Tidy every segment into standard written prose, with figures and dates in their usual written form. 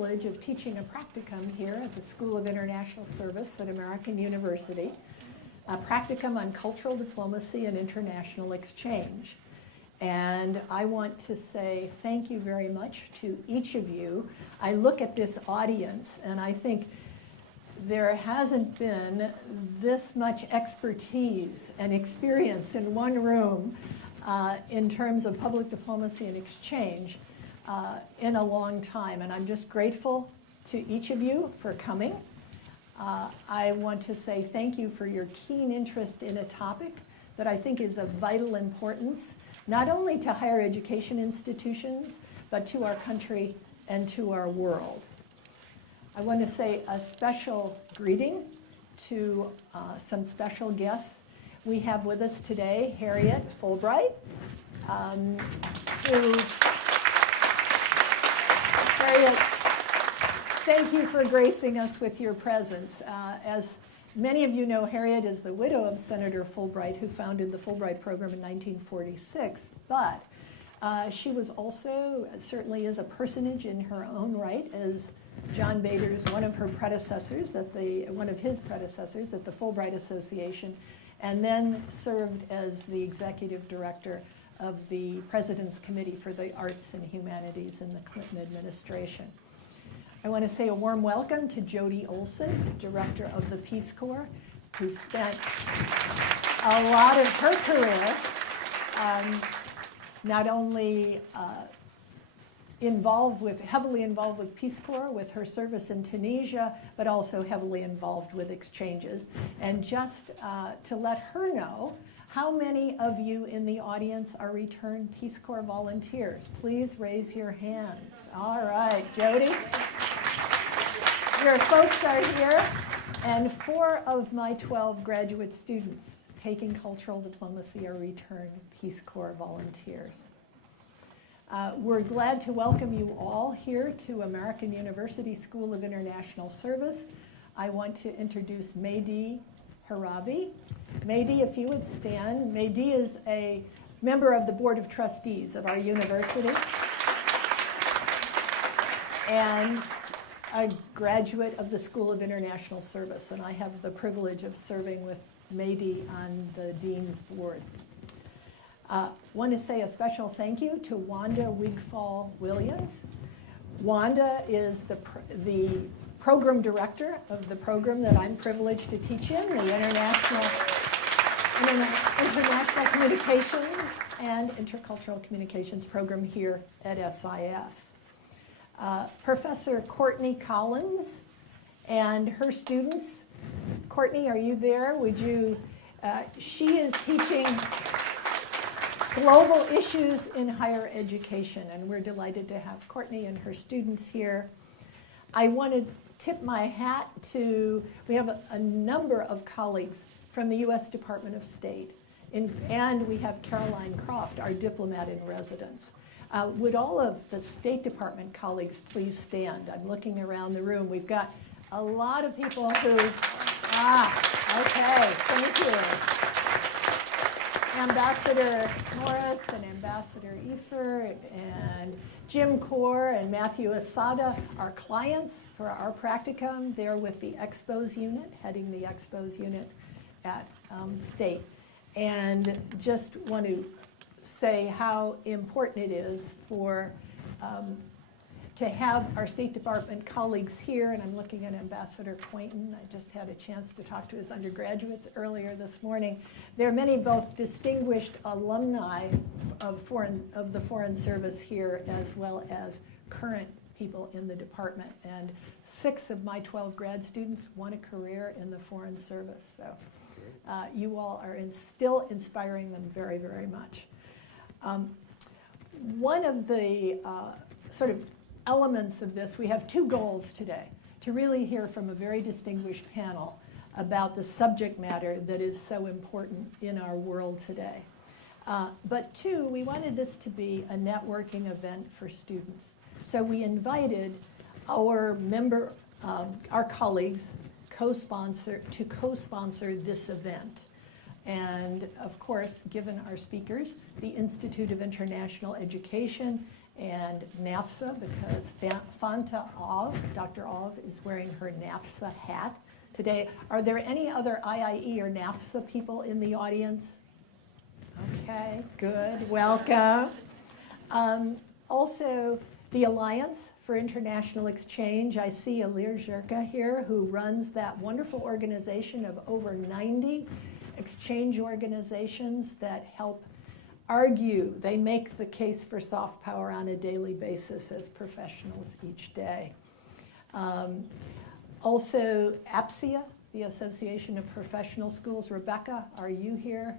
privilege of teaching a practicum here at the School of International Service at American University, a practicum on cultural diplomacy and international exchange. And I want to say thank you very much to each of you. I look at this audience and I think there hasn't been this much expertise and experience in one room in terms of public diplomacy and exchange in a long time. And I'm just grateful to each of you for coming. I want to say thank you for your keen interest in a topic that I think is of vital importance, not only to higher education institutions, but to our country and to our world. I want to say a special greeting to some special guests. We have with us today Harriet Fulbright, Harriet, thank you for gracing us with your presence. As many of you know, Harriet is the widow of Senator Fulbright, who founded the Fulbright program in 1946, but she was also, certainly is a personage in her own right, as John Bader's one of his predecessors at the Fulbright Association, and then served as the executive director of the President's Committee for the Arts and Humanities in the Clinton administration. I want to say a warm welcome to Jody Olson, director of the Peace Corps, who spent a lot of her career not only heavily involved with Peace Corps, with her service in Tunisia, but also heavily involved with exchanges. And just to let her know, how many of you in the audience are returned Peace Corps volunteers? Please raise your hands. All right, Jody. Your folks are here, and 4 of my 12 graduate students taking cultural diplomacy are returned Peace Corps volunteers. We're glad to welcome you all here to American University School of International Service. I want to introduce Mehdi Haravi. Mehdi, if you would stand. Mehdi is a member of the Board of Trustees of our university and a graduate of the School of International Service, and I have the privilege of serving with Mehdi on the Dean's Board. Want to say a special thank you to Wanda Wigfall-Williams. Wanda is the program director of the program that I'm privileged to teach in, the International Communications and Intercultural Communications program here at SIS. Professor Courtney Collins and her students. Courtney, are you there? Would you? She is teaching global issues in higher education, and we're delighted to have Courtney and her students here. I want to tip my hat to, we have a number of colleagues from the U.S. Department of State, and we have Caroline Croft, our diplomat in residence. Would all of the State Department colleagues please stand? I'm looking around the room. We've got a lot of people who, okay, thank you. Ambassador Morris and Ambassador Efer and Jim Kaur and Matthew Asada are clients for our practicum. They're with the Expos unit, heading the Expos unit at State. And just want to say how important it is for to have our State Department colleagues here, and I'm looking at Ambassador Quainton. I just had a chance to talk to his undergraduates earlier this morning. There are many both distinguished alumni of the Foreign Service here, as well as current people in the department. And 6 of my 12 grad students want a career in the Foreign Service. So you all are still inspiring them very, very much. One of the sort of elements of this, we have 2 goals today: to really hear from a very distinguished panel about the subject matter that is so important in our world today. But 2, we wanted this to be a networking event for students. So we invited our colleagues to co-sponsor this event. And of course, given our speakers, the Institute of International Education and NAFSA, because Fanta Ov, Dr. Ov, is wearing her NAFSA hat today. Are there any other IIE or NAFSA people in the audience? Okay, good, welcome. Also, the Alliance for International Exchange. I see Alir Zherka here, who runs that wonderful organization of over 90 exchange organizations that help argue. They make the case for soft power on a daily basis as professionals each day. Also, APSIA, the Association of Professional Schools. Rebecca, are you here?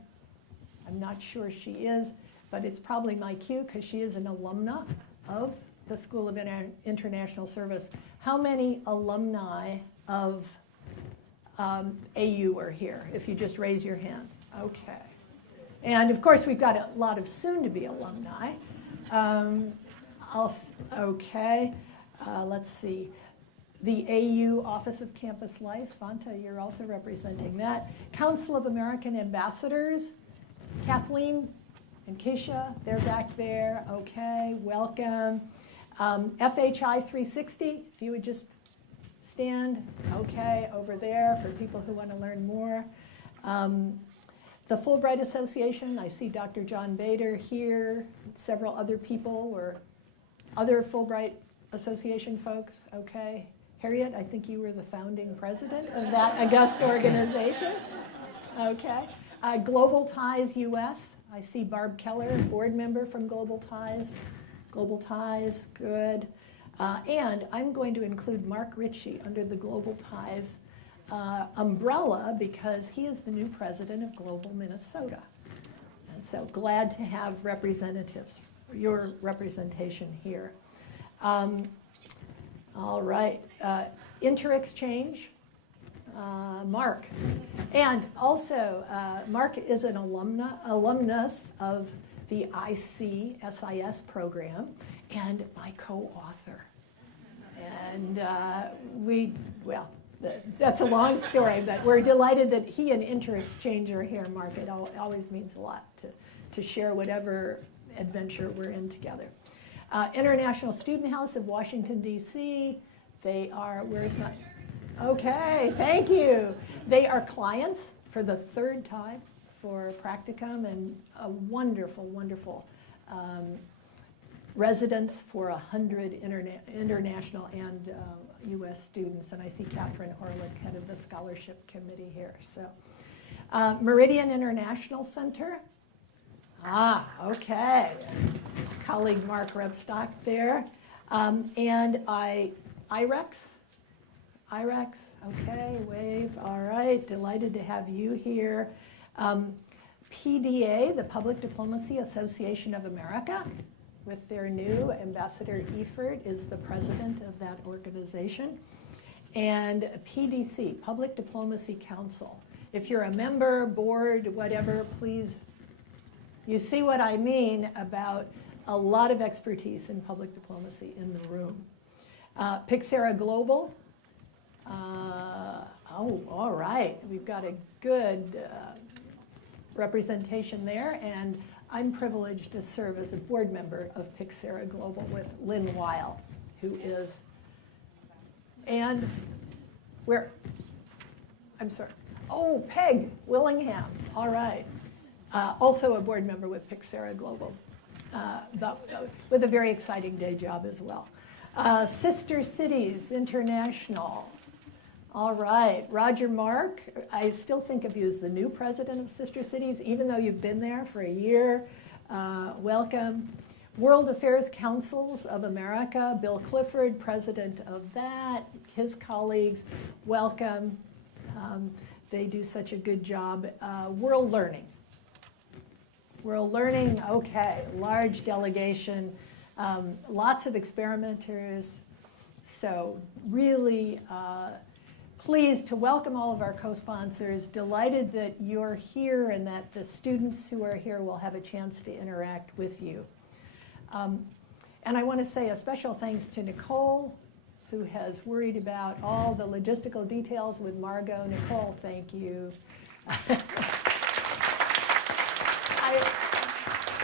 I'm not sure she is, but it's probably my cue because she is an alumna of the School of International Service. How many alumni of AU are here, if you just raise your hand? Okay. And of course, we've got a lot of soon-to-be alumni. Okay, let's see. The AU Office of Campus Life, Fanta, you're also representing that. Council of American Ambassadors, Kathleen and Keisha, they're back there. Okay, welcome. FHI 360, if you would just stand. Okay, over there for people who want to learn more. The Fulbright Association, I see Dr. John Bader here, several other people or other Fulbright Association folks. Okay. Harriet, I think you were the founding president of that august organization. Okay. Global Ties U.S. I see Barb Keller, board member from Global Ties. Global Ties, good. And I'm going to include Mark Ritchie under the Global Ties umbrella because he is the new president of Global Minnesota. And so glad to have representatives, your representation here. All right, InterExchange, Mark. And also, Mark is an alumnus of the SIS program and my co-author. And that's a long story, but we're delighted that he and InterExchange are here, Mark. It always means a lot to share whatever adventure we're in together. International Student House of Washington, D.C. They are, where's my, okay, thank you. They are clients for the third time for Practicum and a wonderful, wonderful residence for 100 international and U.S. students. And I see Catherine Horlick, head of the scholarship committee here. So, Meridian International Center. Okay. Colleague Mark Rebstock there. And IREX. IREX, okay, wave, all right. Delighted to have you here. PDAA, the Public Diplomacy Association of America, with their new Ambassador Eford is the president of that organization. And PDC, Public Diplomacy Council. If you're a member, board, whatever, please, you see what I mean about a lot of expertise in public diplomacy in the room. Pyxera Global. All right. We've got a good representation there, and I'm privileged to serve as a board member of Pyxera Global with Lynn Weil, who is, and where, I'm sorry, oh, Peg Willingham, all right. Also a board member with Pyxera Global, with a very exciting day job as well. Sister Cities International. All right, Roger Mark, I still think of you as the new president of Sister Cities, even though you've been there for a year. Welcome. World Affairs Councils of America, Bill Clifford, president of that, his colleagues, welcome. They do such a good job. World Learning. World Learning, okay, large delegation, lots of experimenters, so really pleased to welcome all of our co-sponsors, delighted that you're here and that the students who are here will have a chance to interact with you. And I want to say a special thanks to Nicole, who has worried about all the logistical details with Margot. Nicole,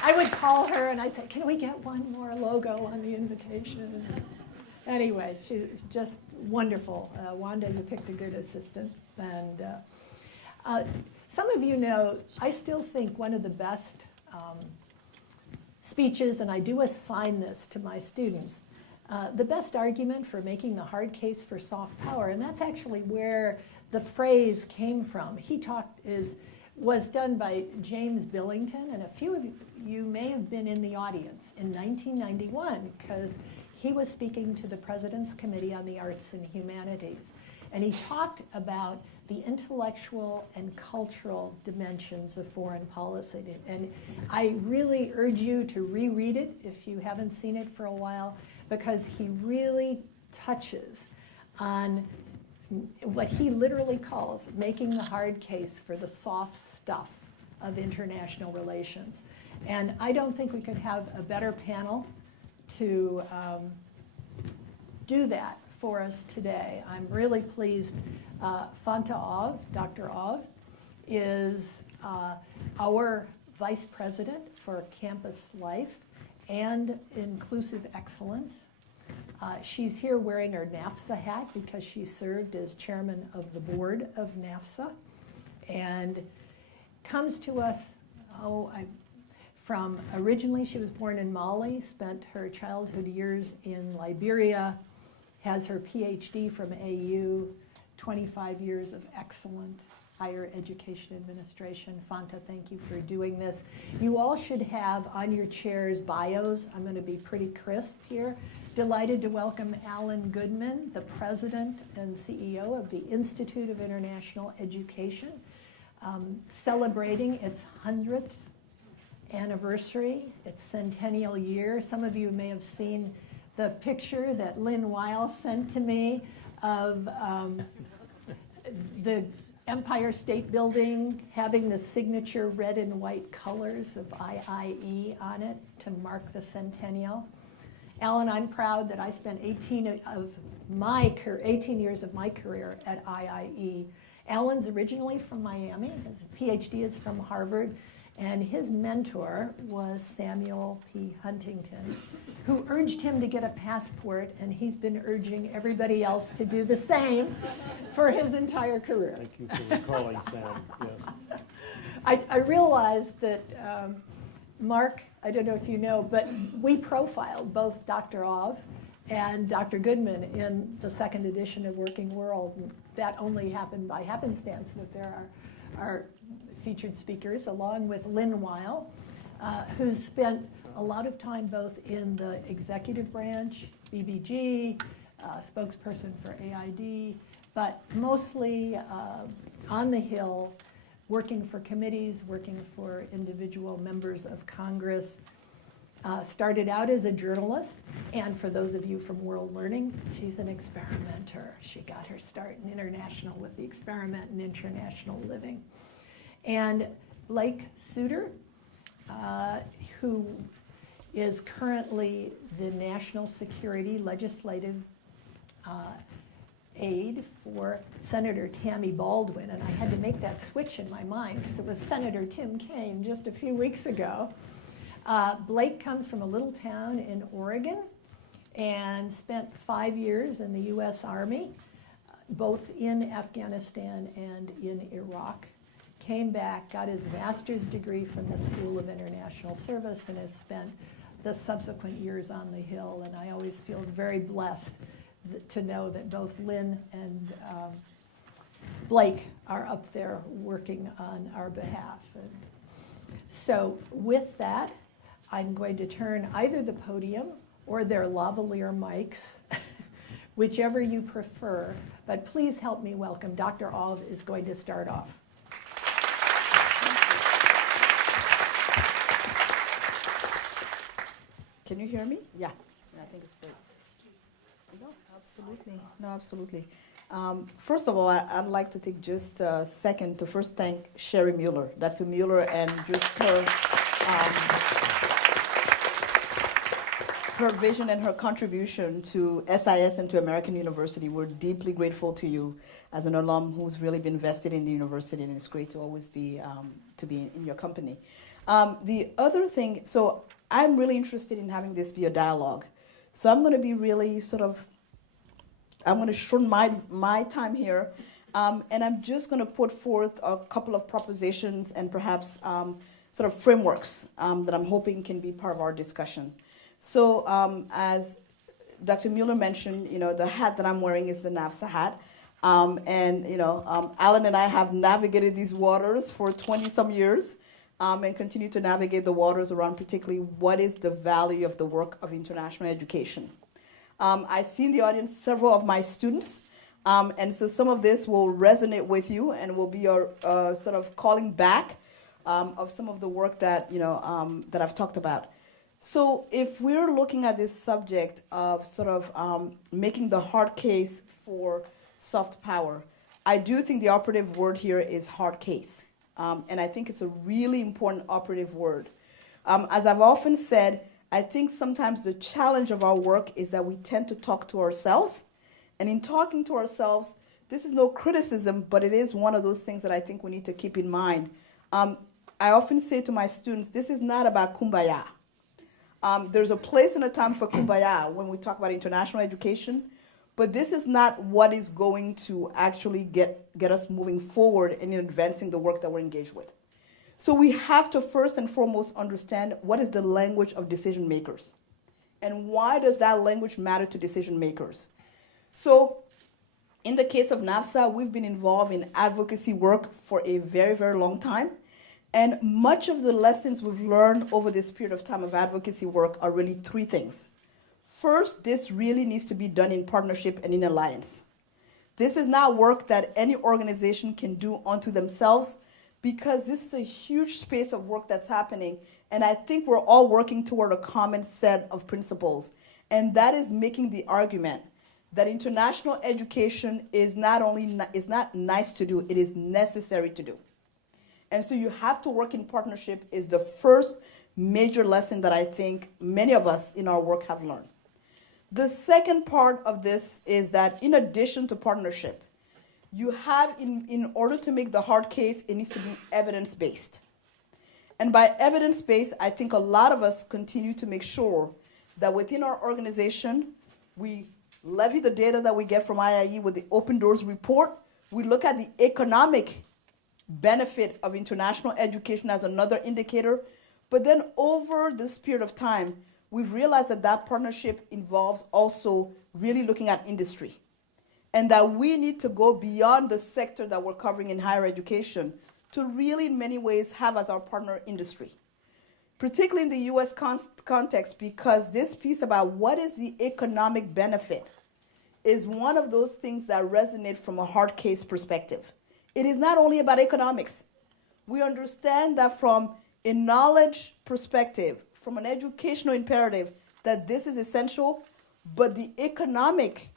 I would call her and I'd say, can we get one more logo on the invitation? Anyway, she's just wonderful. Wanda, you picked a good assistant. And some of you know, I still think one of the best speeches, and I do assign this to my students, the best argument for making the hard case for soft power, and that's actually where the phrase came from. Was done by James Billington, and a few of you may have been in the audience in 1991, because he was speaking to the President's Committee on the Arts and Humanities. And he talked about the intellectual and cultural dimensions of foreign policy. And I really urge you to reread it if you haven't seen it for a while, because he really touches on what he literally calls making the hard case for the soft stuff of international relations. And I don't think we could have a better panel to do that for us today. I'm really pleased. Fanta Ov, Dr. Ov, is our Vice President for Campus Life and Inclusive Excellence. She's here wearing her NAFSA hat because she served as chairman of the board of NAFSA, and comes to us, from originally she was born in Mali, spent her childhood years in Liberia, has her PhD from AU, 25 years of excellent higher education administration. Fanta, thank you for doing this. You all should have on your chairs bios. I'm going to be pretty crisp here. Delighted to welcome Alan Goodman, the president and CEO of the Institute of International Education, celebrating its 100th anniversary, its centennial year. Some of you may have seen the picture that Lynn Weil sent to me of the Empire State Building having the signature red and white colors of IIE on it to mark the centennial. Alan, I'm proud that I spent 18 years of my career at IIE. Alan's originally from Miami. His PhD is from Harvard. And his mentor was Samuel P. Huntington, who urged him to get a passport, and he's been urging everybody else to do the same for his entire career. Thank you for recalling Sam, yes. I realized that Mark, I don't know if you know, but we profiled both Dr. Ov and Dr. Goodman in the second edition of Working World. And that only happened by happenstance, that there are featured speakers, along with Lynn Weil, who's spent a lot of time both in the executive branch, BBG, spokesperson for AID, but mostly on the Hill, working for committees, working for individual members of Congress. Started out as a journalist, and for those of you from World Learning, she's an experimenter. She got her start in international with the Experiment in International Living. And Blake Suter, who is currently the National Security Legislative aide for Senator Tammy Baldwin, and I had to make that switch in my mind because it was Senator Tim Kaine just a few weeks ago. Blake comes from a little town in Oregon and spent 5 years in the U.S. Army, both in Afghanistan and in Iraq. Came back, got his master's degree from the School of International Service, and has spent the subsequent years on the Hill. And I always feel very blessed to know that both Lynn and Blake are up there working on our behalf. And so with that, I'm going to turn either the podium or their lavalier mics, whichever you prefer. But please help me welcome Dr. Ov is going to start off. Can you hear me? Yeah, I think it's great. No, absolutely. No, absolutely. First of all, I'd like to take just a second to first thank Sherry Mueller, Dr. Mueller, and just her vision and her contribution to SIS and to American University. We're deeply grateful to you as an alum who's really been vested in the university, and it's great to always be in your company. The other thing, so I'm really interested in having this be a dialogue. So I'm going to be really I'm going to shorten my time here, and I'm just going to put forth a couple of propositions and perhaps sort of frameworks that I'm hoping can be part of our discussion. So as Dr. Mueller mentioned, the hat that I'm wearing is the NAFSA hat. And Alan and I have navigated these waters for 20-some years and continue to navigate the waters around particularly what is the value of the work of international education. I see in the audience several of my students, and so some of this will resonate with you and will be your sort of calling back of some of the work that, that I've talked about. So if we're looking at this subject of sort of making the hard case for soft power, I do think the operative word here is hard case. And I think it's a really important operative word. As I've often said, I think sometimes the challenge of our work is that we tend to talk to ourselves. And in talking to ourselves, this is no criticism, but it is one of those things that I think we need to keep in mind. I often say to my students, this is not about kumbaya. There's a place and a time for kumbaya when we talk about international education, but this is not what is going to actually get us moving forward and in advancing the work that we're engaged with. So we have to first and foremost understand what is the language of decision makers and why does that language matter to decision makers. So in the case of NAFSA, we've been involved in advocacy work for a very, very long time. And much of the lessons we've learned over this period of time of advocacy work are really three things. First, this really needs to be done in partnership and in alliance. This is not work that any organization can do unto themselves because this is a huge space of work that's happening. And I think we're all working toward a common set of principles. And that is making the argument that international education is not nice to do, it is necessary to do. And so you have to work in partnership is the first major lesson that I think many of us in our work have learned. The second part of this is that in addition to partnership, you have, in order to make the hard case, it needs to be evidence-based. And by evidence-based, I think a lot of us continue to make sure that within our organization, we levy the data that we get from IIE with the Open Doors report. We look at the economic benefit of international education as another indicator. But then over this period of time, we've realized that that partnership involves also really looking at industry. And that we need to go beyond the sector that we're covering in higher education to really, in many ways, have as our partner industry. Particularly in the U.S. context, because this piece about what is the economic benefit is one of those things that resonate from a hard case perspective. It is not only about economics. We understand that from a knowledge perspective, from an educational imperative, that this is essential, but the economic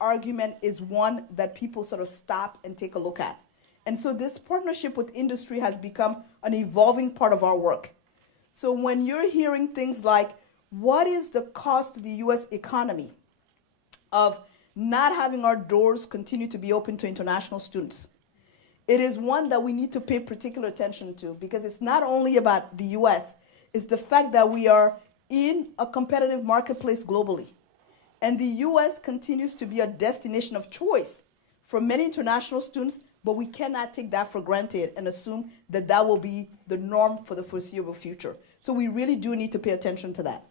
argument is one that people sort of stop and take a look at. And so this partnership with industry has become an evolving part of our work. So when you're hearing things like, what is the cost to the U.S. economy of not having our doors continue to be open to international students? It is one that we need to pay particular attention to because it's not only about the U.S., it's the fact that we are in a competitive marketplace globally. And the U.S. continues to be a destination of choice for many international students, but we cannot take that for granted and assume that that will be the norm for the foreseeable future. So we really do need to pay attention to that.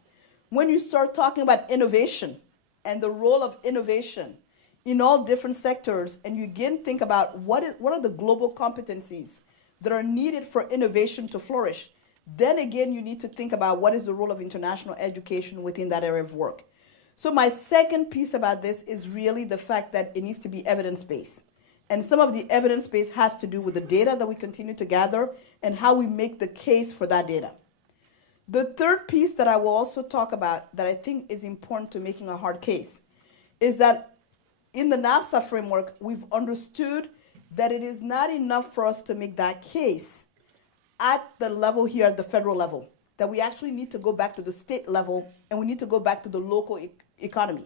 When you start talking about innovation and the role of innovation in all different sectors, and you again think about what are the global competencies that are needed for innovation to flourish, then again you need to think about what is the role of international education within that area of work. So my second piece about this is really the fact that it needs to be evidence-based. And some of the evidence base has to do with the data that we continue to gather and how we make the case for that data. The third piece that I will also talk about that I think is important to making a hard case is that in the NAFSA framework, we've understood that it is not enough for us to make that case at the level here, at the federal level, that we actually need to go back to the state level and we need to go back to the local economy.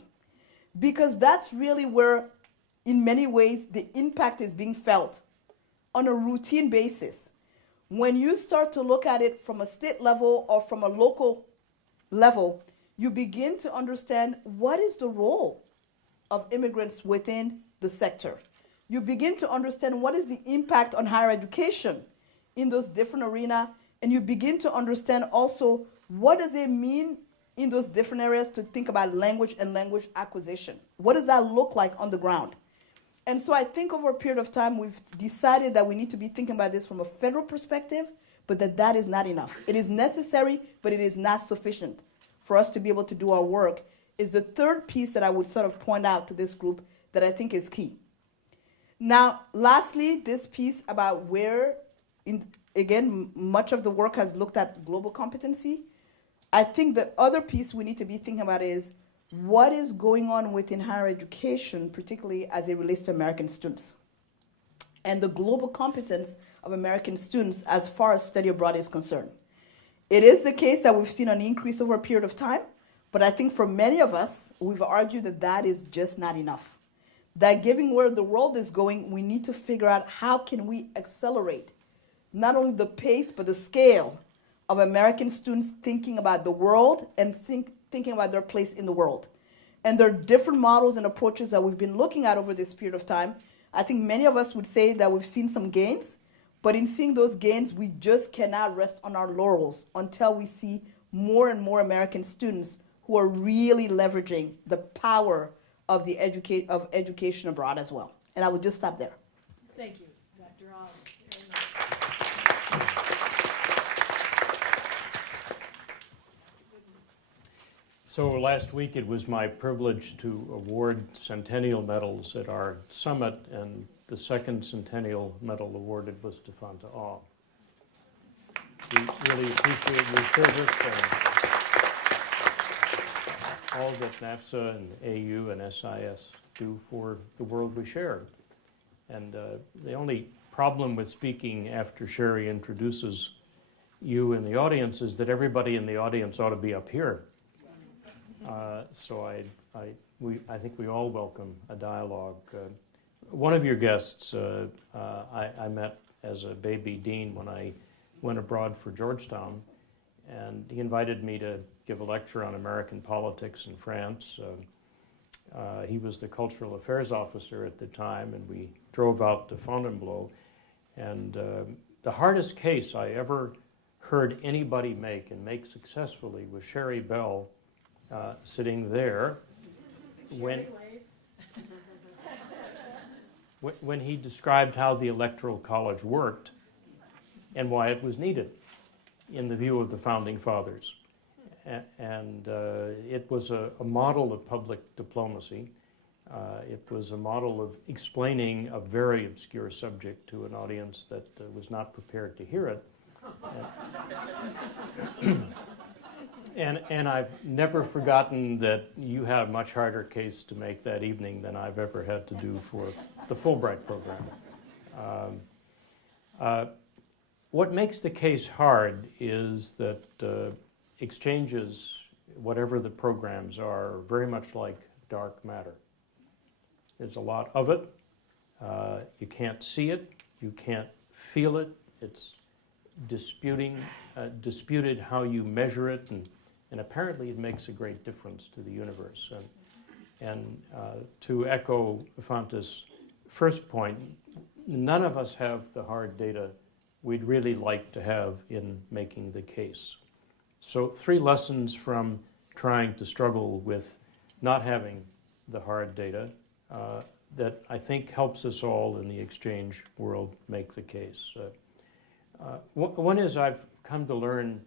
Because that's really where, in many ways, the impact is being felt on a routine basis. When you start to look at it from a state level or from a local level, you begin to understand what is the role of immigrants within the sector. You begin to understand what is the impact on higher education in those different arenas, and you begin to understand also what does it mean in those different areas to think about language and language acquisition. What does that look like on the ground? And so I think over a period of time, we've decided that we need to be thinking about this from a federal perspective, but that is not enough. It is necessary, but it is not sufficient for us to be able to do our work, is the third piece that I would sort of point out to this group that I think is key. Now, lastly, this piece about where, again, much of the work has looked at global competency. I think the other piece we need to be thinking about is what is going on within higher education, particularly as it relates to American students, and the global competence of American students as far as study abroad is concerned. It is the case that we've seen an increase over a period of time, but I think for many of us, we've argued that that is just not enough. That given where the world is going, we need to figure out how can we accelerate not only the pace, but the scale of American students thinking about the world and thinking about their place in the world. And there are different models and approaches that we've been looking at over this period of time. I think many of us would say that we've seen some gains, but in seeing those gains, we just cannot rest on our laurels until we see more and more American students who are really leveraging the power of the education abroad as well. And I would just stop there. Thank you, Dr. Ong. So last week it was my privilege to award centennial medals at our summit, and the second centennial medal awarded was to Fanta Aw. We really appreciate your service and all that NAFSA and AU and SIS do for the world we share. And the only problem with speaking after Sherry introduces you in the audience is that everybody in the audience ought to be up here. So I think we all welcome a dialogue. One of your guests I met as a baby dean when I went abroad for Georgetown, and he invited me to give a lecture on American politics in France. He was the cultural affairs officer at the time, and we drove out to Fontainebleau. And the hardest case I ever heard anybody make, and make successfully, was Sherry Bell sitting there when he described how the Electoral College worked and why it was needed in the view of the Founding Fathers. And it was a model of public diplomacy. It was a model of explaining a very obscure subject to an audience that was not prepared to hear it. And I've never forgotten that you had a much harder case to make that evening than I've ever had to do for the Fulbright program. What makes the case hard is that exchanges, whatever the programs are very much like dark matter. There's a lot of it. You can't see it. You can't feel it. It's disputed how you measure it, and apparently it makes a great difference to the universe. And to echo Fanta's first point, none of us have the hard data we'd really like to have in making the case. So 3 lessons from trying to struggle with not having the hard data that I think helps us all in the exchange world make the case. One is I've come to learn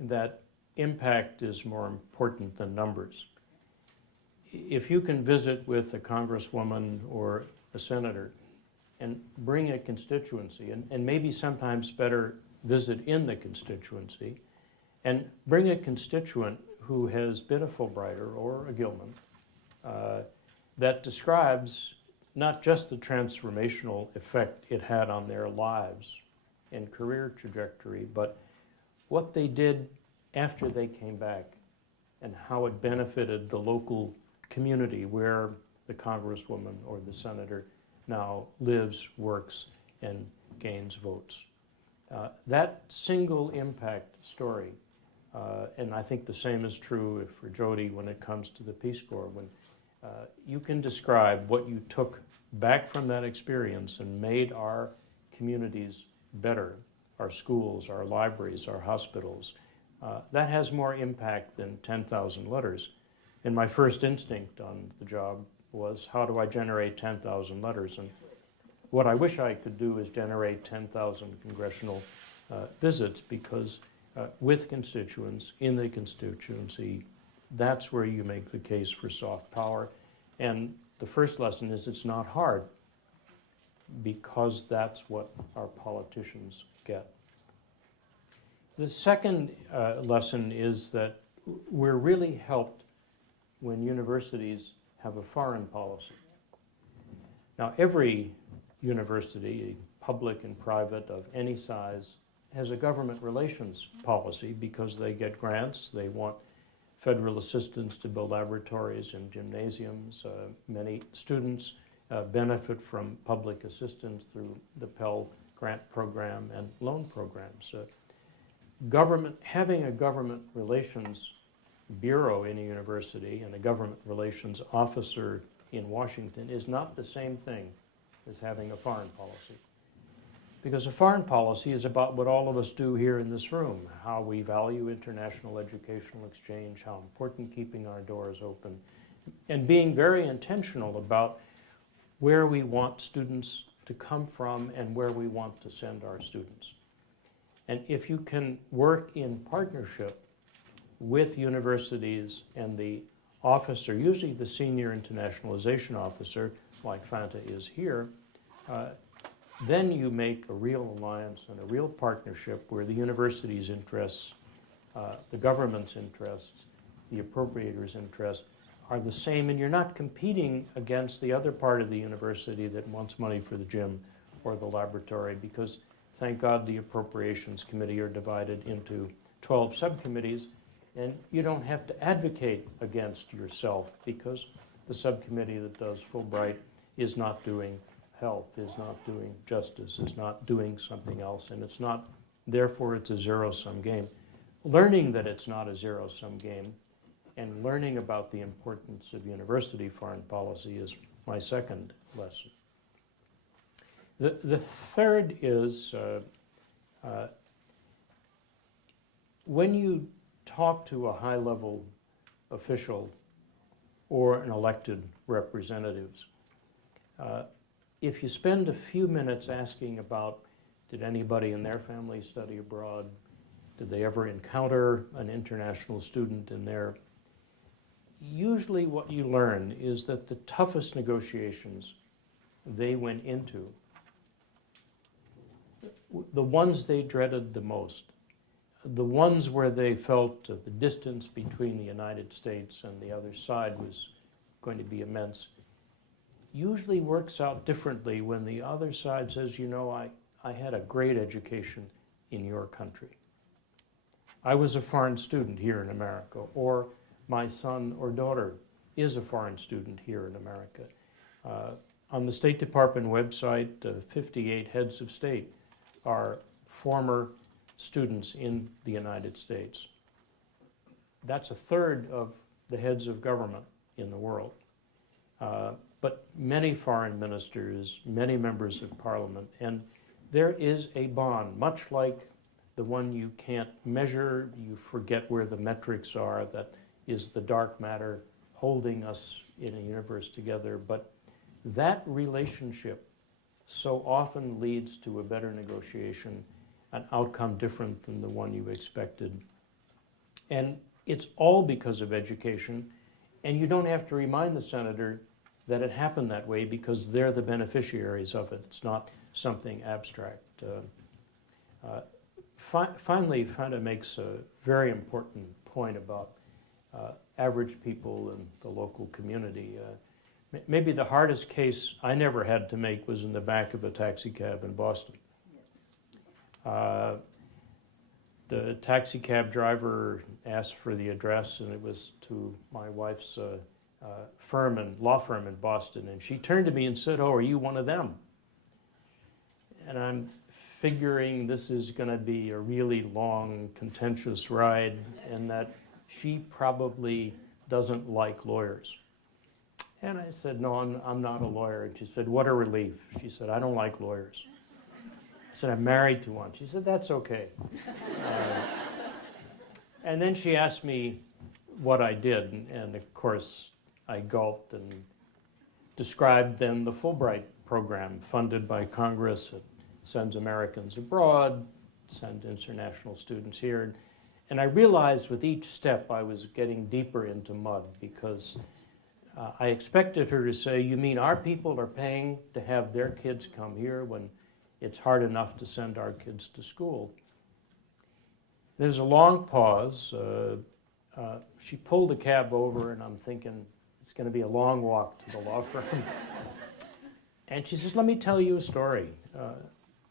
that impact is more important than numbers. If you can visit with a congresswoman or a senator and bring a constituency, and maybe sometimes better visit in the constituency, and bring a constituent who has been a Fulbrighter or a Gilman that describes not just the transformational effect it had on their lives and career trajectory, but what they did after they came back and how it benefited the local community where the congresswoman or the senator now lives, works, and gains votes. That single impact story, and I think the same is true for Jody when it comes to the Peace Corps, when you can describe what you took back from that experience and made our communities better, our schools, our libraries, our hospitals, that has more impact than 10,000 letters. And my first instinct on the job was, how do I generate 10,000 letters? And what I wish I could do is generate 10,000 congressional visits, because with constituents, in the constituency, that's where you make the case for soft power. And the first lesson is it's not hard, because that's what our politicians get. The second lesson is that we're really helped when universities have a foreign policy. Now, every university, public and private of any size, has a government relations policy because they get grants. They want federal assistance to build laboratories and gymnasiums. Many students benefit from public assistance through the Pell Grant Program and loan programs. Having a government relations bureau in a university and a government relations officer in Washington is not the same thing as having a foreign policy. Because a foreign policy is about what all of us do here in this room, how we value international educational exchange, how important keeping our doors open, and being very intentional about where we want students to come from and where we want to send our students. And if you can work in partnership with universities and the officer, usually the senior internationalization officer, like Fanta is here, then you make a real alliance and a real partnership where the university's interests, the government's interests, the appropriator's interests are the same, and you're not competing against the other part of the university that wants money for the gym or the laboratory, because thank God the appropriations committee are divided into 12 subcommittees, and you don't have to advocate against yourself, because the subcommittee that does Fulbright is not doing health, is not doing justice, is not doing something else, and it's not, therefore it's a zero-sum game. Learning that it's not a zero-sum game and learning about the importance of university foreign policy is my second lesson. The third is when you talk to a high-level official or an elected representatives, if you spend a few minutes asking about, did anybody in their family study abroad? Did they ever encounter an international student in there? Usually what you learn is that the toughest negotiations they went into, the ones they dreaded the most, the ones where they felt the distance between the United States and the other side was going to be immense, usually works out differently when the other side says, you know, I had a great education in your country. I was a foreign student here in America, or my son or daughter is a foreign student here in America. On the State Department website, 58 heads of state are former students in the United States. That's a third of the heads of government in the world. But many foreign ministers, many members of parliament, and there is a bond, much like the one you can't measure, you forget where the metrics are, that is the dark matter holding us in a universe together. But that relationship so often leads to a better negotiation, an outcome different than the one you expected. And it's all because of education, and you don't have to remind the senator that it happened that way because they're the beneficiaries of it. It's not something abstract. Finally, Fanta makes a very important point about average people in the local community. Maybe the hardest case I never had to make was in the back of a taxi cab in Boston. The taxi cab driver asked for the address, and it was to my wife's law firm in Boston, and she turned to me and said, "Oh, are you one of them?" And I'm figuring this is going to be a really long, contentious ride, and that she probably doesn't like lawyers. And I said, no, I'm not a lawyer. And she said, what a relief. She said, I don't like lawyers. I said, I'm married to one. She said, that's okay. And then she asked me what I did, and of course I gulped and described then the Fulbright program funded by Congress. It sends Americans abroad, sends international students here. And I realized with each step I was getting deeper into mud, because I expected her to say, you mean our people are paying to have their kids come here when it's hard enough to send our kids to school? There's a long pause. She pulled a cab over, and I'm thinking, it's going to be a long walk to the law firm. And she says, let me tell you a story.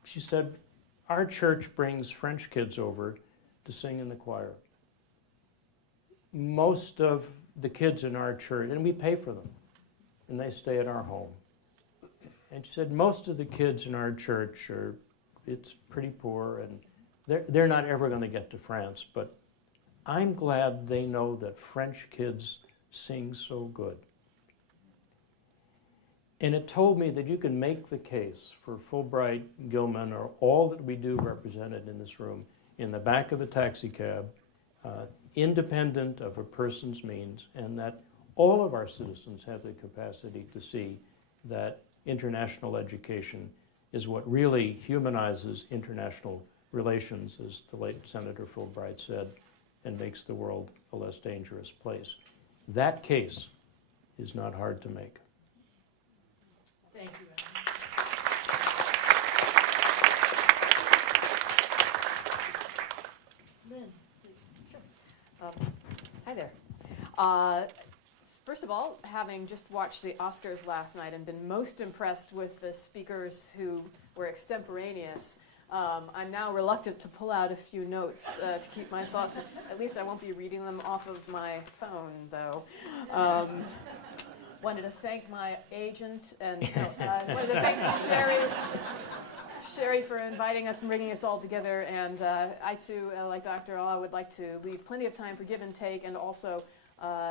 She said, our church brings French kids over to sing in the choir. Most of the kids in our church, and we pay for them, and they stay at our home. And she said, most of the kids in our church it's pretty poor, and they're not ever going to get to France, but I'm glad they know that French kids sing so good. And it told me that you can make the case for Fulbright, Gilman, or all that we do represented in this room, in the back of a taxi cab, independent of a person's means, and that all of our citizens have the capacity to see that international education is what really humanizes international relations, as the late Senator Fulbright said, and makes the world a less dangerous place. That case is not hard to make. Thank you, Lynn, please. Sure. Hi there. First of all, having just watched the Oscars last night and been most impressed with the speakers who were extemporaneous, I'm now reluctant to pull out a few notes to keep my thoughts. At least I won't be reading them off of my phone, though. Wanted to thank my agent and wanted to thank Sherry for inviting us and bringing us all together. And I too, like Dr. Allah, would like to leave plenty of time for give and take, and also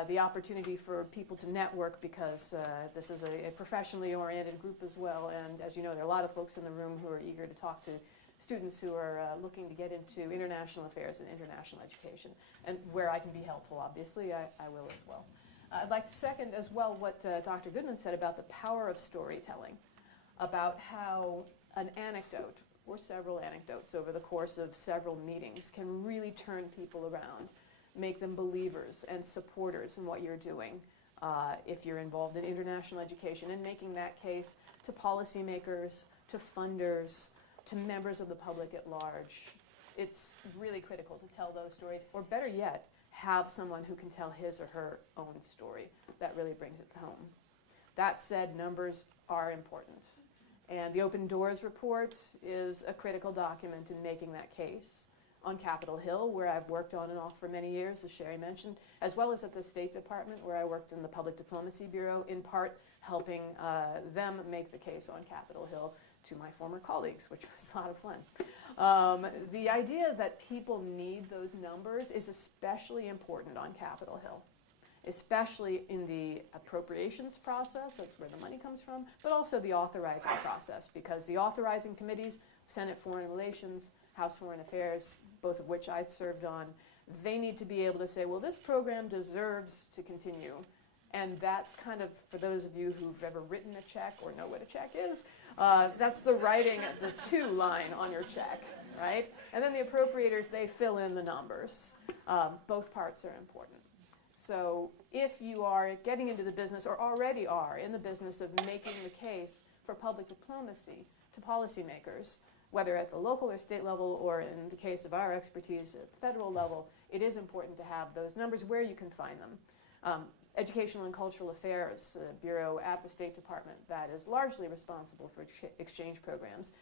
the opportunity for people to network, because this is a professionally oriented group as well. And as you know, there are a lot of folks in the room who are eager to talk to students who are looking to get into international affairs and international education. And where I can be helpful, obviously, I will as well. I'd like to second as well what Dr. Goodman said about the power of storytelling, about how an anecdote or several anecdotes over the course of several meetings can really turn people around, make them believers and supporters in what you're doing if you're involved in international education, and making that case to policymakers, to funders, to members of the public at large. It's really critical to tell those stories, or better yet, have someone who can tell his or her own story. That really brings it home. That said, numbers are important. And the Open Doors report is a critical document in making that case. On Capitol Hill, where I've worked on and off for many years, as Sherry mentioned, as well as at the State Department, where I worked in the Public Diplomacy Bureau, in part helping them make the case on Capitol Hill to my former colleagues, which was a lot of fun. The idea that people need those numbers is especially important on Capitol Hill, especially in the appropriations process, that's where the money comes from, but also the authorizing process, because the authorizing committees, Senate Foreign Relations, House Foreign Affairs, both of which I served on, they need to be able to say, well, this program deserves to continue. And that's kind of, for those of you who've ever written a check or know what a check is, that's the writing the to line on your check, right? And then the appropriators, they fill in the numbers. Both parts are important. So if you are getting into the business, or already are in the business of making the case for public diplomacy to policymakers, whether at the local or state level, or in the case of our expertise at the federal level, it is important to have those numbers where you can find them. Educational and Cultural Affairs Bureau at the State Department, that is largely responsible for exchange programs.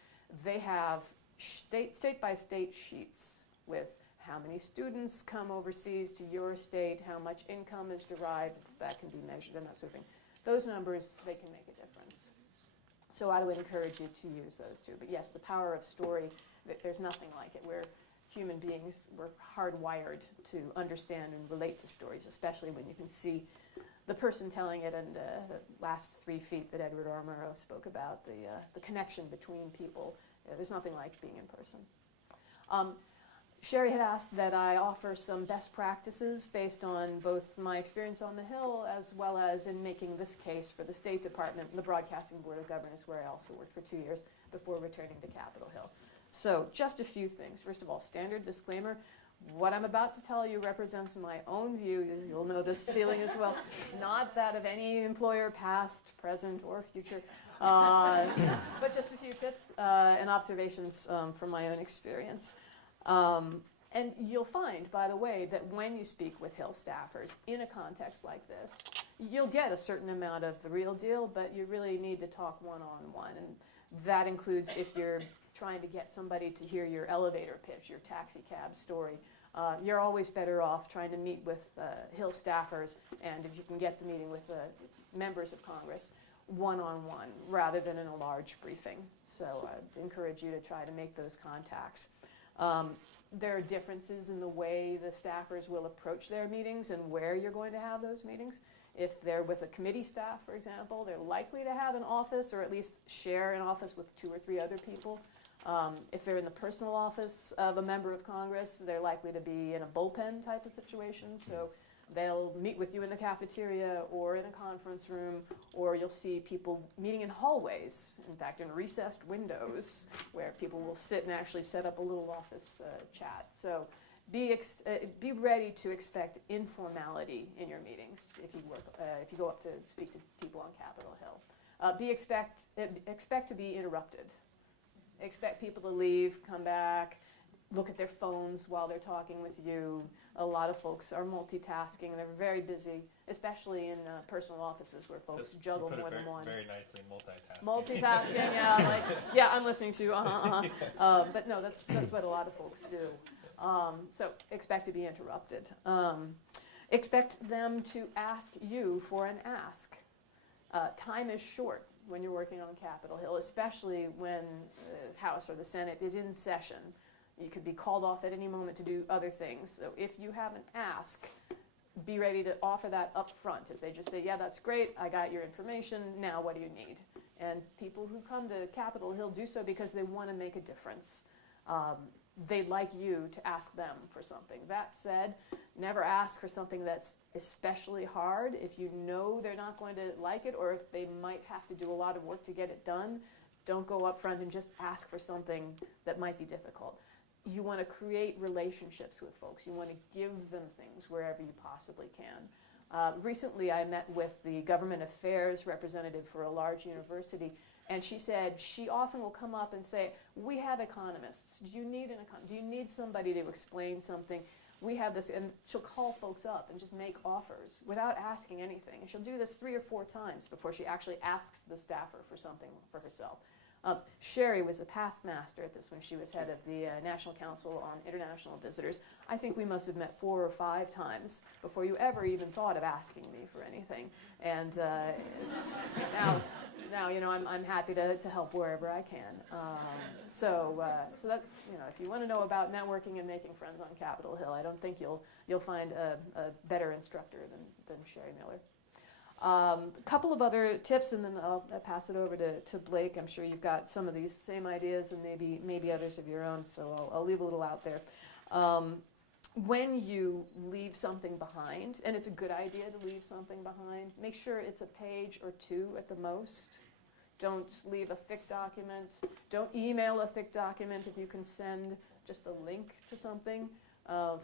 They have state-by-state sheets with how many students come overseas to your state, how much income is derived, that can be measured, and that sort of thing. Those numbers, they can make a difference. So I would encourage you to use those too. But yes, the power of story There's nothing like it. We're human beings. We're hardwired to understand and relate to stories, especially when you can see the person telling it, and the last 3 feet that Edward R. Murrow spoke about, the connection between people. There's nothing like being in person. Sherry had asked that I offer some best practices based on both my experience on the Hill as well as in making this case for the State Department and the Broadcasting Board of Governors, where I also worked for 2 years before returning to Capitol Hill. So just a few things. First of all, standard disclaimer. What I'm about to tell you represents my own view. You'll know this feeling as well. Not that of any employer, past, present, or future. But just a few tips and observations from my own experience. And you'll find, by the way, that when you speak with Hill staffers in a context like this, you'll get a certain amount of the real deal, but you really need to talk one-on-one. And that includes if you're trying to get somebody to hear your elevator pitch, your taxi cab story. You're always better off trying to meet with Hill staffers, and if you can get the meeting with members of Congress, one-on-one, rather than in a large briefing. So I'd encourage you to try to make those contacts. There are differences in the way the staffers will approach their meetings and where you're going to have those meetings. If they're with a committee staff, for example, they're likely to have an office or at least share an office with 2 or 3 other people. If they're in the personal office of a member of Congress, they're likely to be in a bullpen type of situation. So they'll meet with you in the cafeteria or in a conference room, or you'll see people meeting in hallways, in fact, in recessed windows, where people will sit and actually set up a little office chat. So be ready to expect informality in your meetings if you go up to speak to people on Capitol Hill. Expect to be interrupted. Expect people to leave, come back, look at their phones while they're talking with you. A lot of folks are multitasking, and they're very busy, especially in personal offices where folks juggle more than one. Very nicely, multitasking. Multitasking, yeah, like, yeah, I'm listening to you, but no, that's what a lot of folks do. So expect to be interrupted. Expect them to ask you for an ask. Time is short when you're working on Capitol Hill, especially when the House or the Senate is in session. You could be called off at any moment to do other things. So if you have an ask, be ready to offer that up front. If they just say, yeah, that's great, I got your information, now what do you need? And people who come to Capitol Hill do so because they want to make a difference. They'd like you to ask them for something. That said, never ask for something that's especially hard. If you know they're not going to like it, or if they might have to do a lot of work to get it done, don't go up front and just ask for something that might be difficult. You want to create relationships with folks. You want to give them things wherever you possibly can. Recently, I met with the government affairs representative for a large university, and she said she often will come up and say, we have economists. Do you need somebody to explain something? We have this, and she'll call folks up and just make offers without asking anything. And she'll do this 3 or 4 times before she actually asks the staffer for something for herself. Sherry was a past master at this when she was head of the National Council on International Visitors. I think we must have met 4 or 5 times before you ever even thought of asking me for anything. And now you know, I'm happy to help wherever I can. So that's, you know, if you want to know about networking and making friends on Capitol Hill, I don't think you'll find a better instructor than Sherry Miller. A couple of other tips, and then I'll pass it over to Blake. I'm sure you've got some of these same ideas and maybe others of your own, so I'll leave a little out there. When you leave something behind, and it's a good idea to leave something behind, make sure it's a page or 2 at the most. Don't leave a thick document. Don't email a thick document if you can send just a link to something.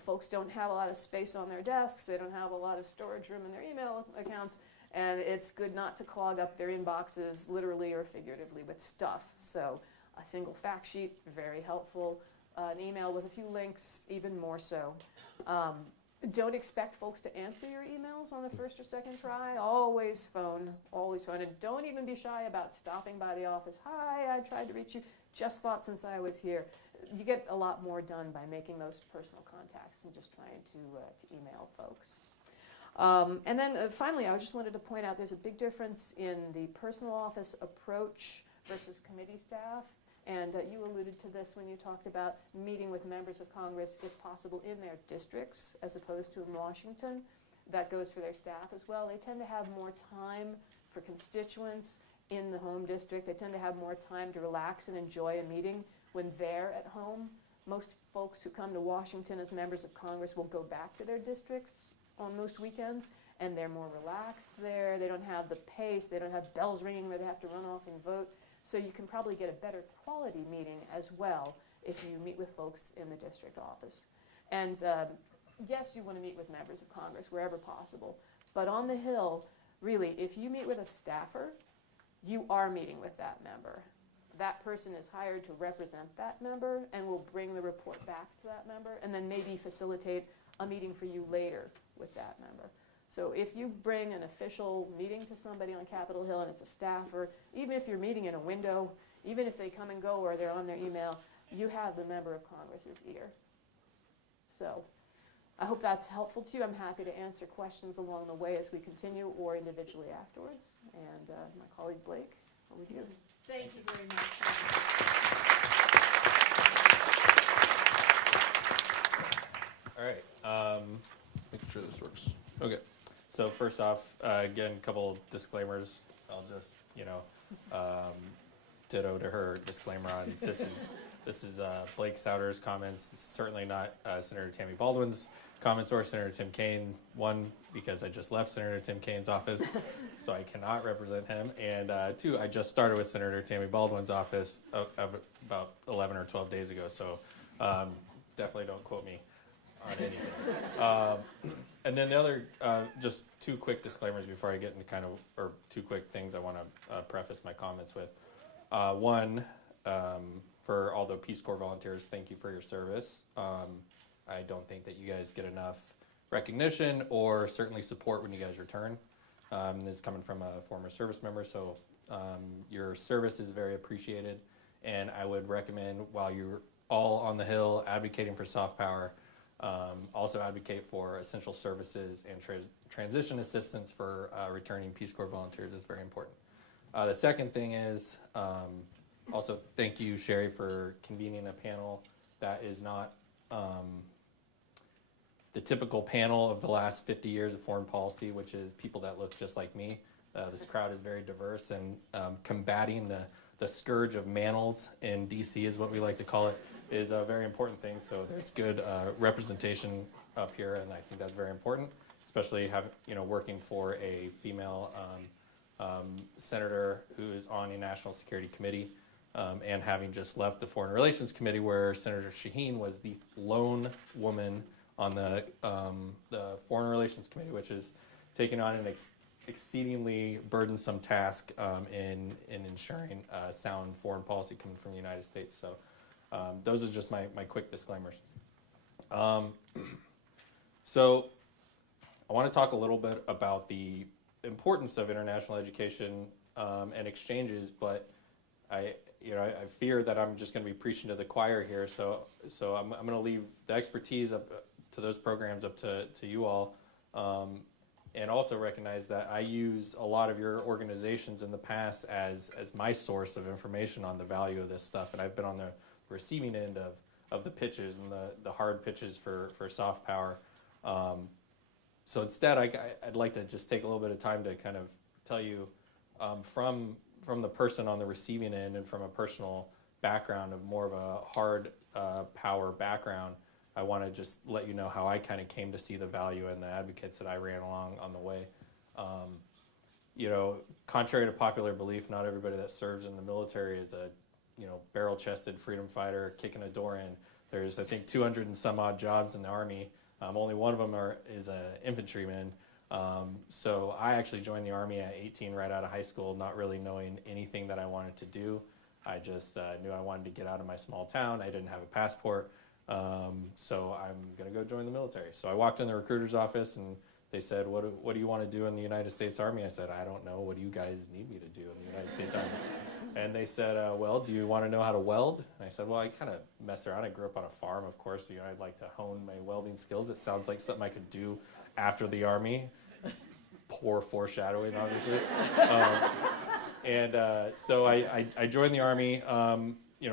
Folks don't have a lot of space on their desks. They don't have a lot of storage room in their email accounts. And it's good not to clog up their inboxes literally or figuratively with stuff. So a single fact sheet, very helpful. An email with a few links, even more so. Don't expect folks to answer your emails on the first or second try. Always phone, always phone. And don't even be shy about stopping by the office. Hi, I tried to reach you. Just thought since I was here. You get a lot more done by making those personal contacts and just trying to email folks. And then finally, I just wanted to point out there's a big difference in the personal office approach versus committee staff. And you alluded to this when you talked about meeting with members of Congress, if possible, in their districts, as opposed to in Washington. That goes for their staff as well. They tend to have more time for constituents in the home district. They tend to have more time to relax and enjoy a meeting when they're at home. Most folks who come to Washington as members of Congress will go back to their districts on most weekends, and they're more relaxed there. They don't have the pace. They don't have bells ringing where they have to run off and vote. So you can probably get a better quality meeting as well if you meet with folks in the district office. And yes, you want to meet with members of Congress wherever possible. But on the Hill, really, if you meet with a staffer, you are meeting with that member. That person is hired to represent that member and will bring the report back to that member and then maybe facilitate a meeting for you later with that member. So if you bring an official meeting to somebody on Capitol Hill and it's a staffer, even if you're meeting in a window, even if they come and go or they're on their email, you have the member of Congress's ear. So I hope that's helpful to you. I'm happy to answer questions along the way as we continue or individually afterwards. And my colleague Blake, over to you. Thank you very much. All right, make sure this works. Okay, so first off, again, a couple disclaimers. I'll just, ditto to her disclaimer on this is Blake Souter's comments. It's certainly not Senator Tammy Baldwin's comments or Senator Tim Kaine. One, because I just left Senator Tim Kaine's office, so I cannot represent him. And two, I just started with Senator Tammy Baldwin's office about 11 or 12 days ago, so definitely don't quote me on anything. And then the other, just two quick disclaimers before I get into or two quick things I want to preface my comments with. One, for all the Peace Corps volunteers, thank you for your service. I don't think that you guys get enough recognition or certainly support when you guys return. This is coming from a former service member, so your service is very appreciated. And I would recommend, while you're all on the Hill advocating for soft power, also advocate for essential services and transition assistance for returning Peace Corps volunteers is very important. The second thing is, also thank you, Sherry, for convening a panel that is not the typical panel of the last 50 years of foreign policy, which is people that look just like me. This crowd is very diverse, and combating the scourge of manels in DC is what we like to call it, is a very important thing. So there's good representation up here, and I think that's very important, especially working for a female senator who is on a national security committee, and having just left the Foreign Relations Committee, where Senator Shaheen was the lone woman on the Foreign Relations Committee, which is taking on an exceedingly burdensome task in ensuring sound foreign policy coming from the United States. So those are just my quick disclaimers. So I want to talk a little bit about the importance of international education and exchanges, but I fear that I'm just going to be preaching to the choir here. So I'm going to leave the expertise up to those programs up to you all, and also recognize that I use a lot of your organizations in the past as my source of information on the value of this stuff, and I've been on the receiving end of the pitches and the hard pitches for soft power. So instead, I'd like to just take a little bit of time to kind of tell you from the person on the receiving end and from a personal background of more of a hard power background. I want to just let you know how I kind of came to see the value and the advocates that I ran along on the way. Contrary to popular belief, not everybody that serves in the military is a barrel-chested freedom fighter kicking a door in. There's, I think, 200 and some odd jobs in the Army. Only one of them is an infantryman. So I actually joined the Army at 18, right out of high school, not really knowing anything that I wanted to do. I just knew I wanted to get out of my small town. I didn't have a passport, so I'm going to go join the military. So I walked in the recruiter's office, and they said, what do you want to do in the United States Army? I said, I don't know. What do you guys need me to do in the United States Army? And they said, well, do you want to know how to weld? And I said, well, I kind of mess around. I grew up on a farm, of course. I'd like to hone my welding skills. It sounds like something I could do after the Army. Poor foreshadowing, obviously. So I joined the Army.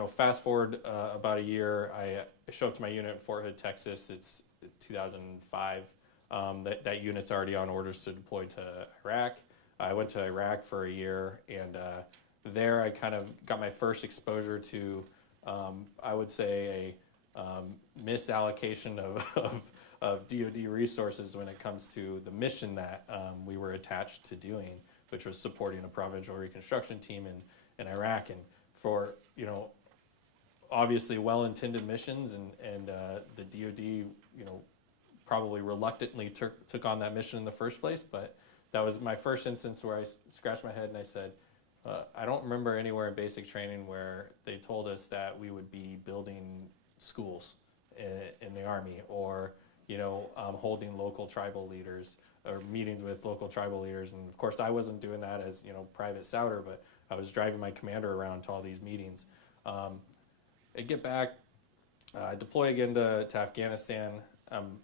fast forward about a year, I show up to my unit in Fort Hood, Texas. It's 2005. That unit's already on orders to deploy to Iraq. I went to Iraq for a year, and there I kind of got my first exposure to, I would say, a misallocation of DoD resources when it comes to the mission that we were attached to doing, which was supporting a provincial reconstruction team in Iraq. And for, obviously well-intended missions, and the DoD, probably reluctantly took on that mission in the first place. But that was my first instance where I scratched my head and I said, I don't remember anywhere in basic training where they told us that we would be building schools in the Army, or holding local tribal leaders or meetings with local tribal leaders. And of course I wasn't doing that as Private Souter, but I was driving my commander around to all these meetings. I get back, I deploy again to Afghanistan. I'm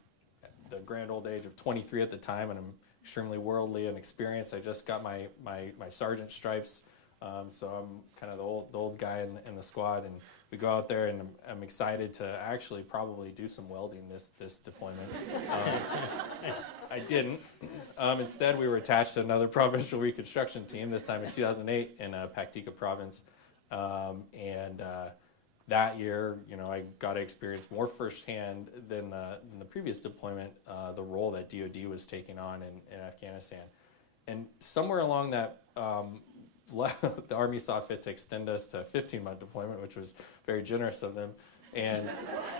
the grand old age of 23 at the time, and I'm extremely worldly and experienced. I just got my sergeant stripes, so I'm kind of the old guy in the squad. And we go out there, and I'm excited to actually probably do some welding this deployment. I didn't. Instead, we were attached to another provincial reconstruction team, this time in 2008 in Paktika province. That year, I got to experience more firsthand than the previous deployment, the role that DoD was taking on in Afghanistan. And somewhere along that, the Army saw fit to extend us to a 15-month deployment, which was very generous of them. And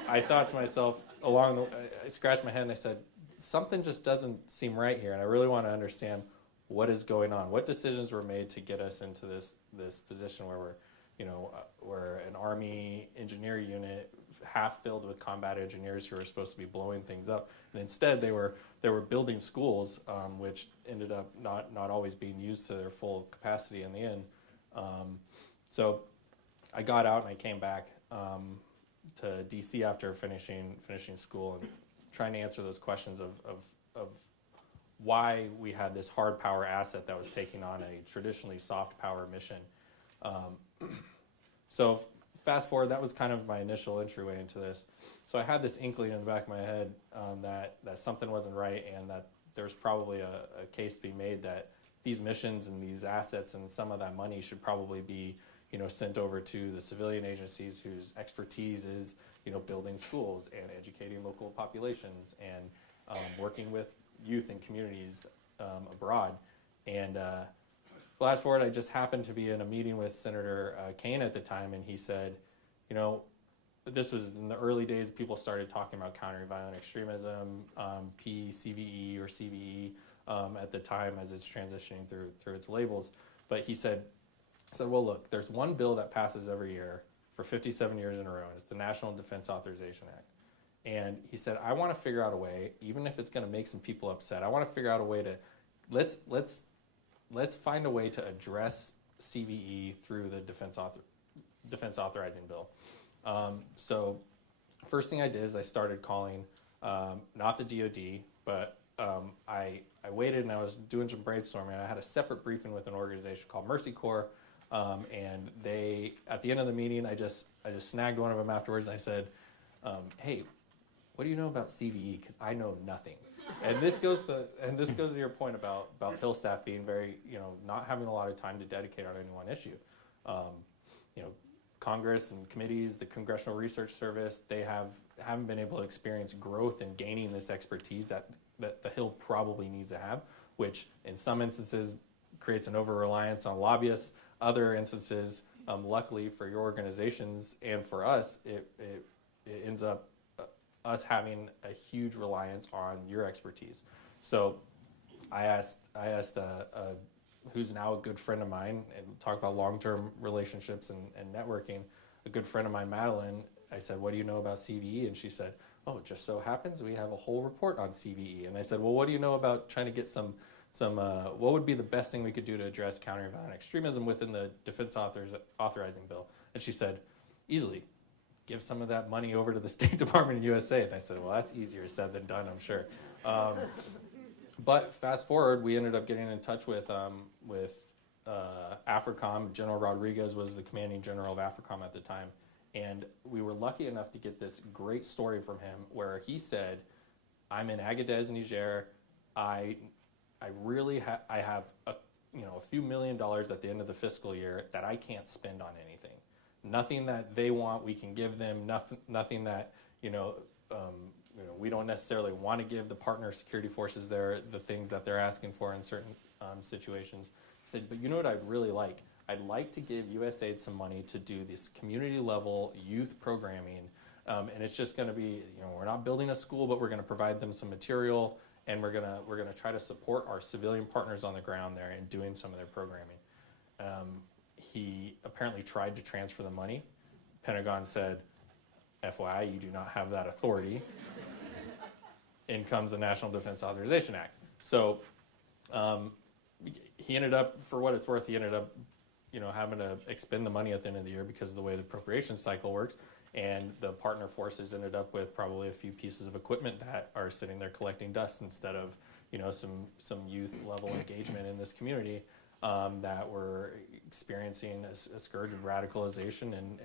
I thought to myself, I scratched my head and I said, something just doesn't seem right here, and I really want to understand what is going on. What decisions were made to get us into this position where we're an Army engineer unit half filled with combat engineers who were supposed to be blowing things up, and instead they were building schools, which ended up not always being used to their full capacity in the end. So I got out and I came back to DC after finishing school and trying to answer those questions of why we had this hard power asset that was taking on a traditionally soft power mission. So fast forward, that was kind of my initial entryway into this. So I had this inkling in the back of my head that something wasn't right, and that there's probably a case to be made that these missions and these assets and some of that money should probably be sent over to the civilian agencies whose expertise is building schools and educating local populations and working with youth and communities abroad. And flash forward, I just happened to be in a meeting with Senator Kane at the time, and he said, this was in the early days, people started talking about countering violent extremism, PCVE or CVE at the time as it's transitioning through its labels. But he said, well, look, there's one bill that passes every year for 57 years in a row, and it's the National Defense Authorization Act. And he said, I want to figure out a way, even if it's going to make some people upset, I want to figure out a way to, let's find a way to address CVE through the Defense Authorizing Bill. So first thing I did is I started calling, not the DoD, but I waited and I was doing some brainstorming. I had a separate briefing with an organization called Mercy Corps, and they, at the end of the meeting, I just snagged one of them afterwards. I said, hey, what do you know about CVE? Because I know nothing. And this goes to your point about Hill staff being very, not having a lot of time to dedicate on any one issue. Congress and committees, the Congressional Research Service, they haven't been able to experience growth in gaining this expertise that the Hill probably needs to have, which in some instances creates an over-reliance on lobbyists. Other instances, luckily for your organizations and for us, it ends up us having a huge reliance on your expertise. So I asked who's now a good friend of mine, and talk about long-term relationships and networking, a good friend of mine, Madeline, I said, what do you know about CVE? And she said, oh, it just so happens we have a whole report on CVE. And I said, well, what do you know about trying to get some what would be the best thing we could do to address countering violent extremism within the Defense Authorizing Bill? And she said, easily, give some of that money over to the State Department in USA. And I said, well, that's easier said than done, I'm sure. But fast forward, we ended up getting in touch with AFRICOM. General Rodriguez was the commanding general of AFRICOM at the time. And we were lucky enough to get this great story from him where he said, I'm in Agadez, Niger. I have a few $1 million at the end of the fiscal year that I can't spend on anything. Nothing that they want, we can give them. Nothing that we don't necessarily want to give the partner security forces there the things that they're asking for in certain situations. He said, but you know what I'd really like? I'd like to give USAID some money to do this community level youth programming. And it's just going to be, we're not building a school, but we're going to provide them some material, and we're going to try to support our civilian partners on the ground there in doing some of their programming. He apparently tried to transfer the money. Pentagon said, FYI, you do not have that authority. In comes the National Defense Authorization Act. So he ended up, for what it's worth, having to expend the money at the end of the year because of the way the appropriation cycle works. And the partner forces ended up with probably a few pieces of equipment that are sitting there collecting dust instead of, some youth level engagement in this community that were experiencing a scourge of radicalization and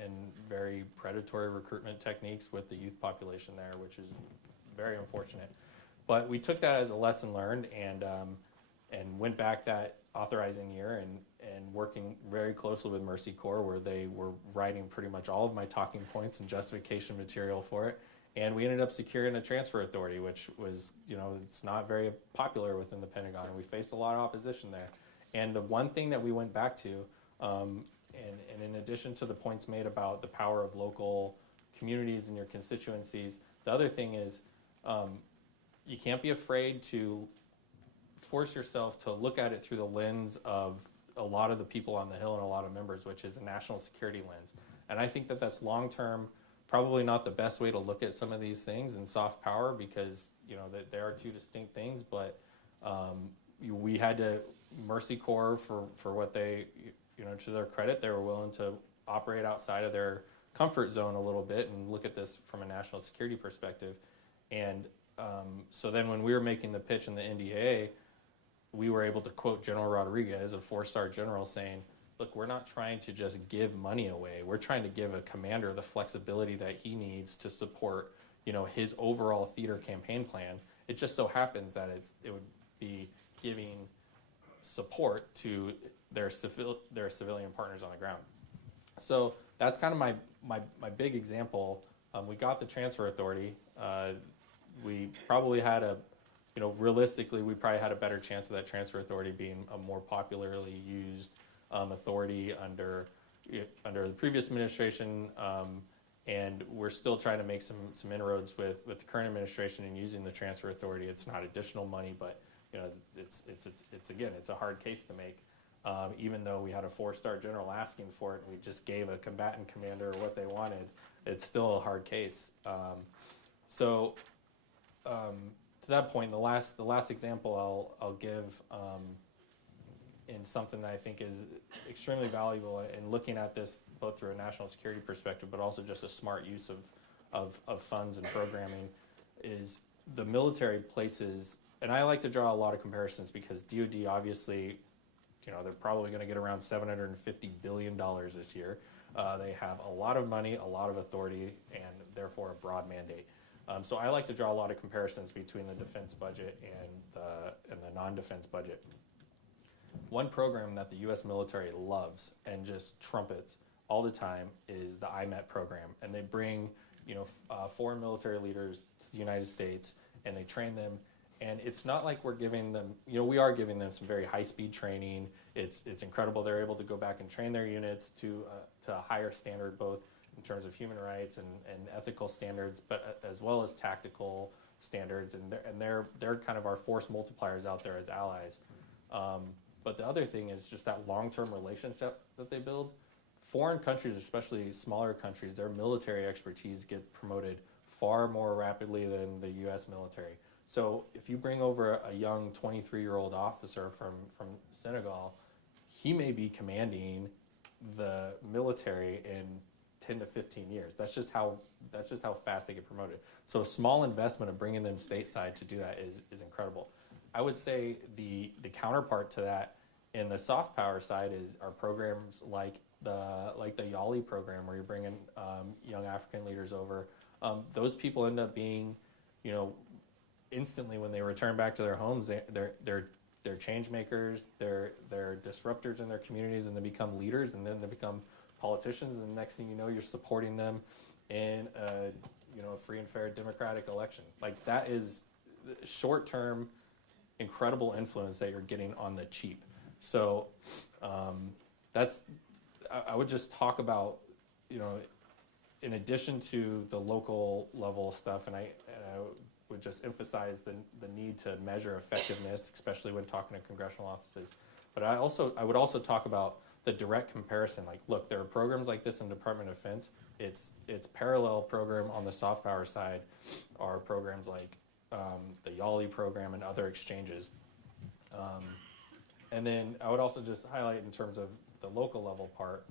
very predatory recruitment techniques with the youth population there, which is very unfortunate. But we took that as a lesson learned and went back that authorizing year and working very closely with Mercy Corps, where they were writing pretty much all of my talking points and justification material for it. And we ended up securing a transfer authority, which was, it's not very popular within the Pentagon, and we faced a lot of opposition there. And the one thing that we went back to, and in addition to the points made about the power of local communities and your constituencies, the other thing is you can't be afraid to force yourself to look at it through the lens of a lot of the people on the Hill and a lot of members, which is a national security lens. And I think that that's long-term probably not the best way to look at some of these things in soft power, because that there are two distinct things. But we had to, Mercy Corps, for what they, to their credit, they were willing to operate outside of their comfort zone a little bit and look at this from a national security perspective. And so then when we were making the pitch in the NDAA, we were able to quote General Rodriguez, a 4-star general, saying, look, we're not trying to just give money away. We're trying to give a commander the flexibility that he needs to support, his overall theater campaign plan. It just so happens that it would be giving support to their civilian partners on the ground. So that's kind of my big example. We got the transfer authority. We probably had realistically, we probably had a better chance of that transfer authority being a more popularly used authority under the previous administration, and we're still trying to make some inroads with the current administration in using the transfer authority. It's not additional money, but it's a hard case to make. Even though we had a 4-star general asking for it, and we just gave a combatant commander what they wanted, it's still a hard case. To that point, the last example I'll give in something that I think is extremely valuable in looking at this both through a national security perspective, but also just a smart use of funds and programming, is the military places, and I like to draw a lot of comparisons because DoD obviously, they're probably going to get around $750 billion this year. They have a lot of money, a lot of authority, and therefore a broad mandate. So I like to draw a lot of comparisons between the defense budget and the non-defense budget. One program that the U.S. military loves and just trumpets all the time is the IMET program, and they bring foreign military leaders to the United States and they train them. And it's not like we're giving them, we are giving them some very high-speed training. It's incredible. They're able to go back and train their units to a higher standard, both in terms of human rights and ethical standards, but as well as tactical standards. And they're kind of our force multipliers out there as allies. But the other thing is just that long-term relationship that they build. Foreign countries, especially smaller countries, their military expertise gets promoted far more rapidly than the U.S. military. So if you bring over a young 23-year-old officer from Senegal, he may be commanding the military in 10 to 15 years. That's just how fast they get promoted. So a small investment of bringing them stateside to do that is incredible. I would say the counterpart to that And the soft power side are programs like the YALI program, where you bring in young African leaders over. Those people end up being, you know, instantly when they return back to their homes, they're change makers, they're disruptors in their communities, and they become leaders, and then they become politicians, and the next thing you know, you're supporting them in a free and fair democratic election. Like, that is short-term, incredible influence that you're getting on the cheap. So I would just talk about, you know, in addition to the local level stuff, and I would just emphasize the need to measure effectiveness, especially when talking to congressional offices. But I would also talk about the direct comparison. Like, look, there are programs like this in Department of Defense. Its parallel program on the soft power side are programs like the YALI program and other exchanges. And then I would also just highlight, in terms of the local level part,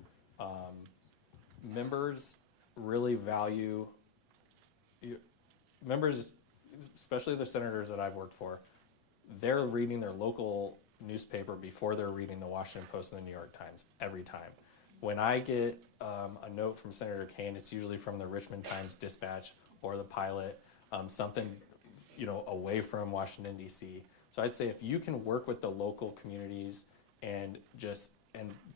members really value, members, especially the senators that I've worked for, they're reading their local newspaper before they're reading the Washington Post and the New York Times every time. When I get a note from Senator Kaine, it's usually from the Richmond Times-Dispatch or the Pilot, something, you know, away from Washington, D.C. So I'd say if you can work with the local communities and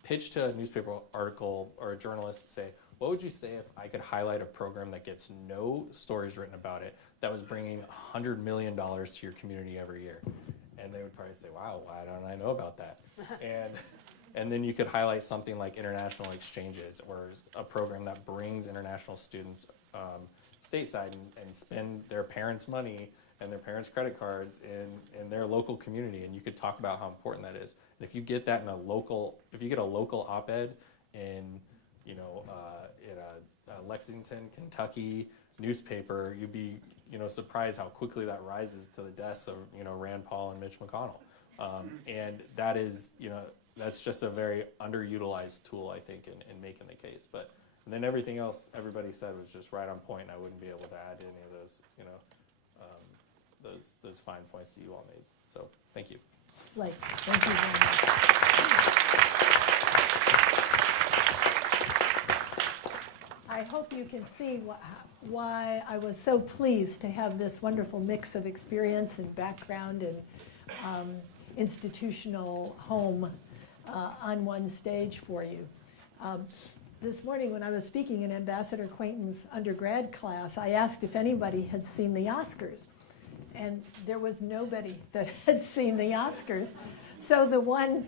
pitch to a newspaper article or a journalist, say, what would you say if I could highlight a program that gets no stories written about it, that was bringing $100 million to your community every year? And they would probably say, wow, why don't I know about that? And then you could highlight something like international exchanges, or a program that brings international students stateside and spend their parents' money and their parents' credit cards in their local community. And you could talk about how important that is. And if you get that if you get a local op-ed in, you know, in a Lexington, Kentucky newspaper, you'd be, you know, surprised how quickly that rises to the desks of, you know, Rand Paul and Mitch McConnell. And that is, you know, that's just a very underutilized tool, I think, in making the case. And then everything else everybody said was just right on point. I wouldn't be able to add any of those, you know, those fine points that you all made. So thank you. Blake, thank you very much. I hope you can see why I was so pleased to have this wonderful mix of experience and background and institutional home on one stage for you. This morning when I was speaking in Ambassador Quainton's undergrad class, I asked if anybody had seen the Oscars. And there was nobody that had seen the Oscars. So the one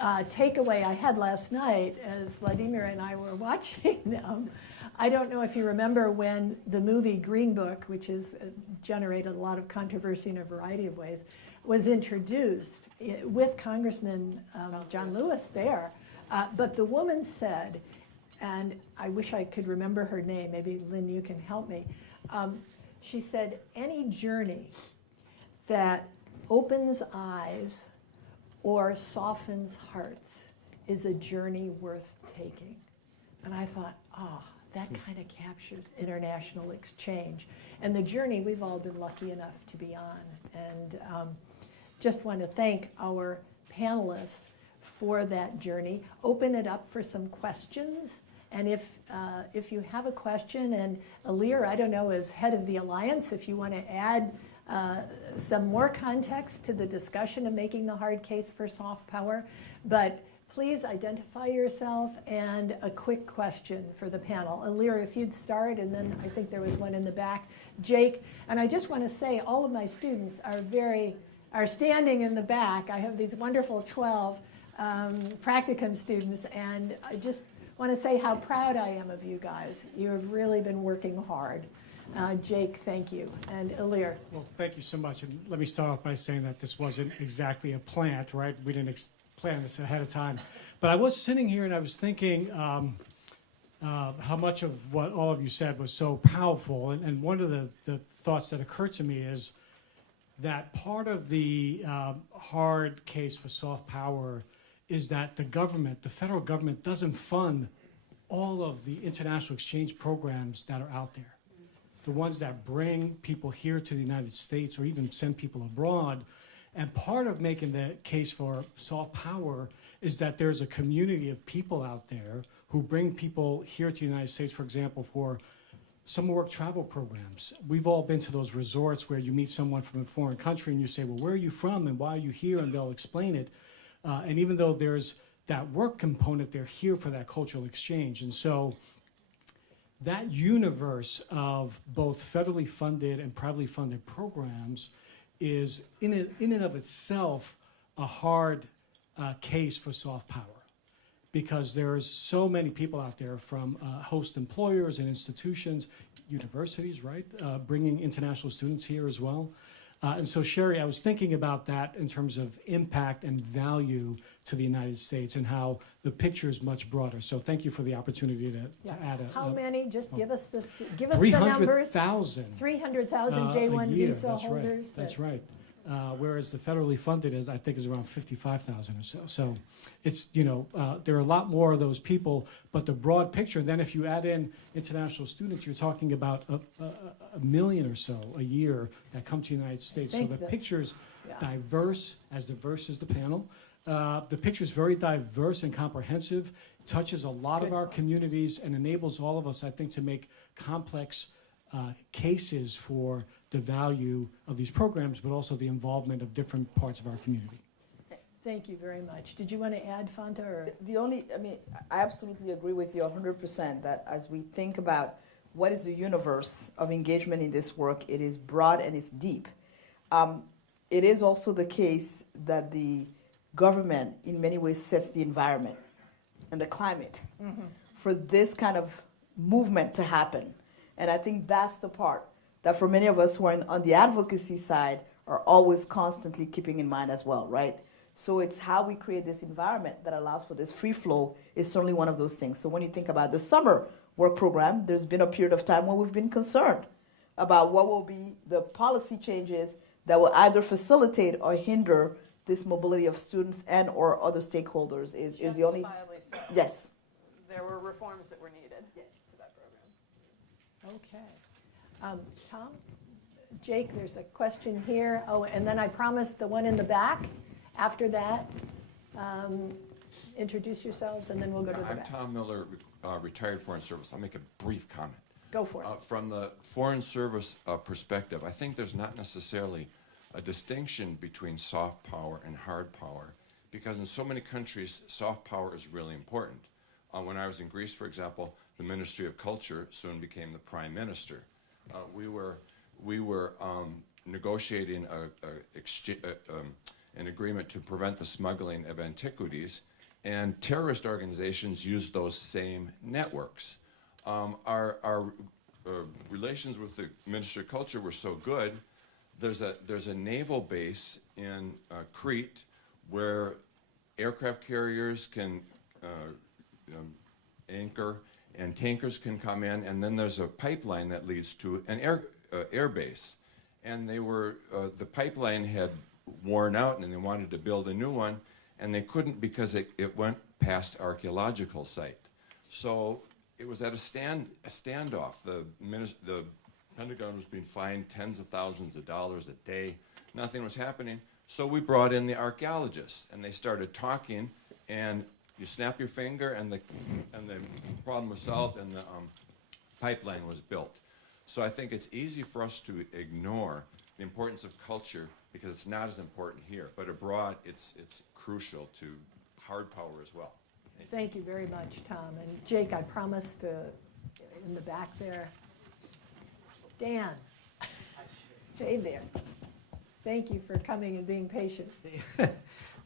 takeaway I had last night as Vladimir and I were watching them, I don't know if you remember when the movie Green Book, which has generated a lot of controversy in a variety of ways, was introduced with Congressman John Lewis there. But the woman said, and I wish I could remember her name, maybe Lynn, you can help me. She said, any journey that opens eyes or softens hearts is a journey worth taking. And I thought, that kind of captures international exchange and the journey we've all been lucky enough to be on. And just want to thank our panelists for that journey. Open it up for some questions. And if you have a question, and Alir, I don't know, as head of the Alliance, if you want to add some more context to the discussion of making the hard case for soft power, but please identify yourself and a quick question for the panel. Alir, if you'd start, and then I think there was one in the back. Jake, and I just want to say all of my students are standing in the back. I have these wonderful 12 practicum students, and I just want to say how proud I am of you guys. You have really been working hard. Jake, thank you. And Alir. Well, thank you so much. And let me start off by saying that this wasn't exactly a plant, right? We didn't plan this ahead of time. But I was sitting here and I was thinking how much of what all of you said was so powerful. And one of the thoughts that occurred to me is that part of the hard case for soft power is that the government, the federal government, doesn't fund all of the international exchange programs that are out there. The ones that bring people here to the United States or even send people abroad. And part of making the case for soft power is that there's a community of people out there who bring people here to the United States, for example, for summer work travel programs. We've all been to those resorts where you meet someone from a foreign country and you say, well, where are you from and why are you here? And they'll explain it. And even though there's that work component, they're here for that cultural exchange. And so that universe of both federally funded and privately funded programs is in and of itself a hard case for soft power, because there's so many people out there from host employers and institutions, universities, right, bringing international students here as well. And so, Sherry, I was thinking about that in terms of impact and value to the United States and how the picture is much broader. So thank you for the opportunity to add a... How many, just give us the numbers. 300,000. 300,000 J1 a year. visa holders. That's right. Whereas the federally funded is, I think, is around 55,000 or so. So it's, you know, there are a lot more of those people, but the broad picture, and then if you add in international students, you're talking about a million or so a year that come to the United States. So the picture's diverse as the panel. The picture's very diverse and comprehensive, touches a lot of our communities, and enables all of us, I think, to make complex cases for the value of these programs, but also the involvement of different parts of our community. Thank you very much. Did you want to add, Fanta? Or? I absolutely agree with you 100% that as we think about what is the universe of engagement in this work, it is broad and it's deep. It is also the case that the government in many ways sets the environment and the climate for this kind of movement to happen. And I think that's the part that for many of us who are on the advocacy side are always constantly keeping in mind as well, right? So it's how we create this environment that allows for this free flow is certainly one of those things. So when you think about the summer work program, there's been a period of time where we've been concerned about what will be the policy changes that will either facilitate or hinder this mobility of students and or other stakeholders is the only... Justifiably so. Yes. There were reforms that were needed to that program. Okay. Tom? Jake, there's a question here. Oh, and then I promised the one in the back. After that, introduce yourselves, and then we'll go to the back. I'm Tom Miller, retired Foreign Service. I'll make a brief comment. Go for it. From the Foreign Service perspective, I think there's not necessarily a distinction between soft power and hard power, because in so many countries, soft power is really important. When I was in Greece, for example, the Ministry of Culture soon became the Prime Minister. We were negotiating an agreement to prevent the smuggling of antiquities, and terrorist organizations use those same networks. Our relations with the Ministry of Culture were so good. There's a naval base in Crete where aircraft carriers can anchor and tankers can come in, and then there's a pipeline that leads to an air base. And they were the pipeline had worn out, and they wanted to build a new one, and they couldn't because it went past archaeological site. So it was at a standoff. The Pentagon was being fined tens of thousands of dollars a day. Nothing was happening. So we brought in the archaeologists, and they started talking, and you snap your finger, and the problem was solved, and the pipeline was built. So I think it's easy for us to ignore the importance of culture because it's not as important here. But abroad, it's crucial to hard power as well. Thank you very much, Tom. And Jake, I promised in the back there. Dan. Hey there. Thank you for coming and being patient.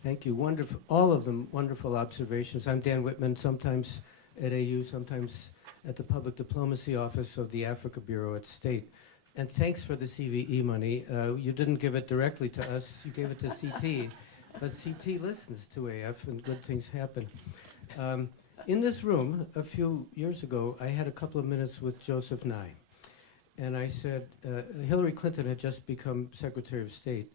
Thank you. Wonderful, all of them wonderful observations. I'm Dan Whitman, sometimes at AU, sometimes at the Public Diplomacy Office of the Africa Bureau at State. And thanks for the CVE money. You didn't give it directly to us, you gave it to CT. But CT listens to AF and good things happen. In this room, a few years ago, I had a couple of minutes with Joseph Nye. And I said, Hillary Clinton had just become Secretary of State.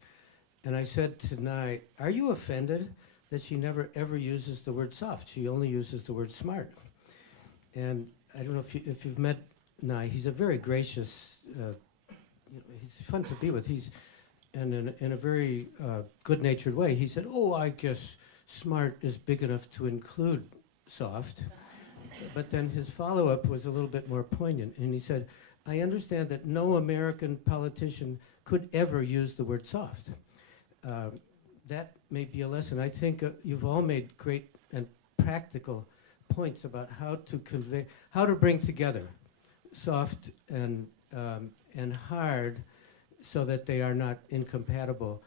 And I said to Nye, are you offended that she never ever uses the word soft? She only uses the word smart. And I don't know if you've met Nye. He's a very gracious, he's fun to be with. and in a very good-natured way, he said, "Oh, I guess smart is big enough to include soft." But then his follow-up was a little bit more poignant, and he said, "I understand that no American politician could ever use the word soft." That may be a lesson. I think you've all made great and practical points about how to convey, how to bring together soft and hard so that they are not incompatible.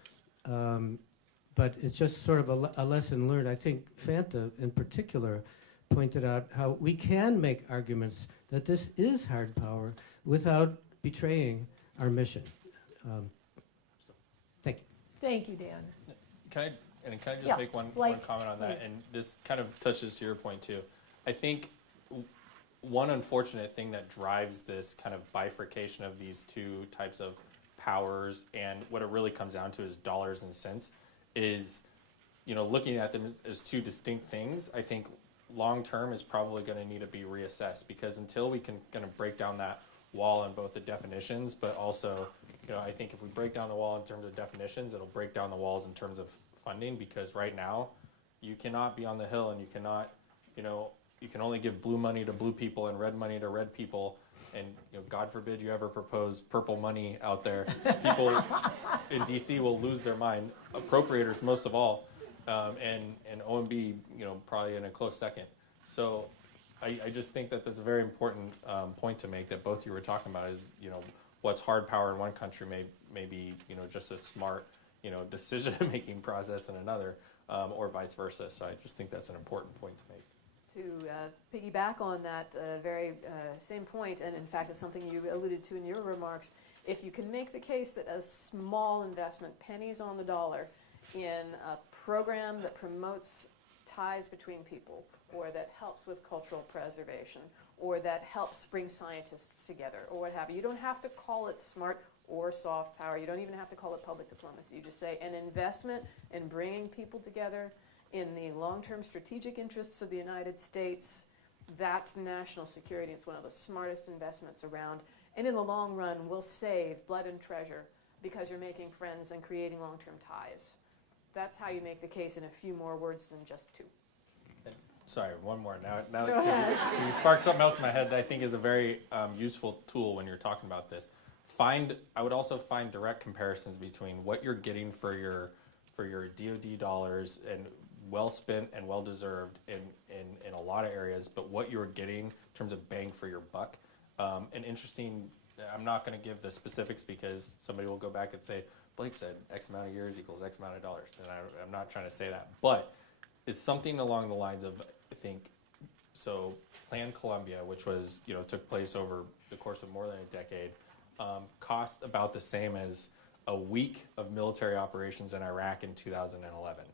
But it's just sort of a lesson learned. I think Fanta in particular pointed out how we can make arguments that this is hard power without betraying our mission. Thank you. Thank you, Dan. Can I just Yeah, make one like, comment on that? please. And this kind of touches to your point too. I think one unfortunate thing that drives this kind of bifurcation of these two types of powers, and what it really comes down to is dollars and cents, is, you know, looking at them as two distinct things. I think long term is probably going to need to be reassessed, because until we can kind of break down that wall in both the definitions, but also, you know, I think if we break down the wall in terms of definitions, it'll break down the walls in terms of funding, because right now you cannot be on the Hill and you cannot, you know, you can only give blue money to blue people and red money to red people, and, you know, God forbid you ever propose purple money out there. People in DC will lose their mind, appropriators most of all, and OMB, you know, probably in a close second. So I just think that that's a very important point to make, that both you were talking about, is, you know, what's hard power in one country may be, you know, just a smart, you know, decision-making process in another, or vice versa. So I just think that's an important point to make. To piggyback on that very same point, and in fact it's something you alluded to in your remarks, if you can make the case that a small investment, pennies on the dollar, in a program that promotes ties between people, or that helps with cultural preservation, or that helps bring scientists together, or what have you. You don't have to call it smart or soft power. You don't even have to call it public diplomacy. You just say an investment in bringing people together in the long-term strategic interests of the United States. That's national security. It's one of the smartest investments around. And in the long run, will save blood and treasure, because you're making friends and creating long-term ties. That's how you make the case in a few more words than just two. Sorry, one more. Now you sparked something else in my head that I think is a very useful tool when you're talking about this. I would also find direct comparisons between what you're getting for your DoD dollars, and well spent and well deserved in a lot of areas, but what you're getting in terms of bang for your buck. An interesting, I'm not going to give the specifics because somebody will go back and say, Blake said X amount of years equals X amount of dollars, and I'm not trying to say that, but it's something along the lines of, I think, so Plan Colombia, which was, you know, took place over the course of more than a decade, cost about the same as a week of military operations in Iraq in 2011.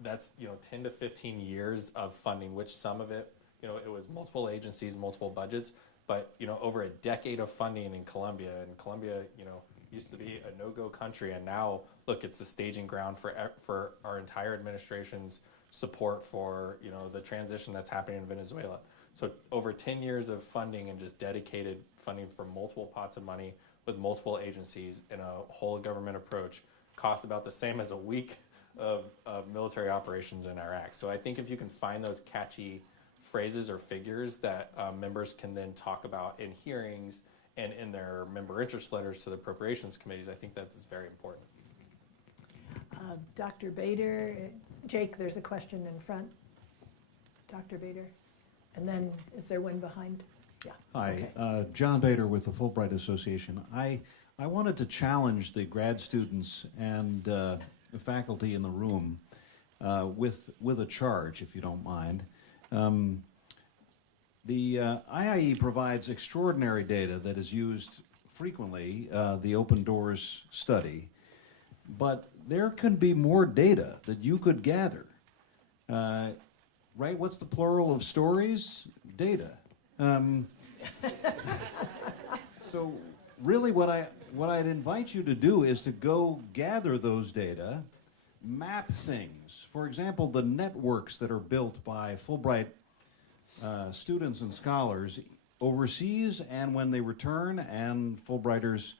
That's, you know, 10 to 15 years of funding, which some of it, you know, it was multiple agencies, multiple budgets, but, you know, over a decade of funding in Colombia. And Colombia, you know, used to be a no-go country, and now, look, it's the staging ground for our entire administration's support for, you know, the transition that's happening in Venezuela. So over 10 years of funding, and just dedicated funding from multiple pots of money with multiple agencies in a whole government approach, cost about the same as a week of military operations in Iraq. So I think if you can find those catchy phrases or figures that members can then talk about in hearings and in their member interest letters to the appropriations committees, I think that's very important. Dr. Bader, Jake, there's a question in front. Dr. Bader, and then is there one behind? Yeah. Hi, Okay. John Bader with the Fulbright Association. I wanted to challenge the grad students and the faculty in the room with a charge, if you don't mind. The IIE provides extraordinary data that is used frequently, the Open Doors study, but there can be more data that you could gather. Right? What's the plural of stories? Data. So really what I'd invite you to do is to go gather those data, map things. For example, the networks that are built by Fulbright students and scholars overseas and when they return, and Fulbrighters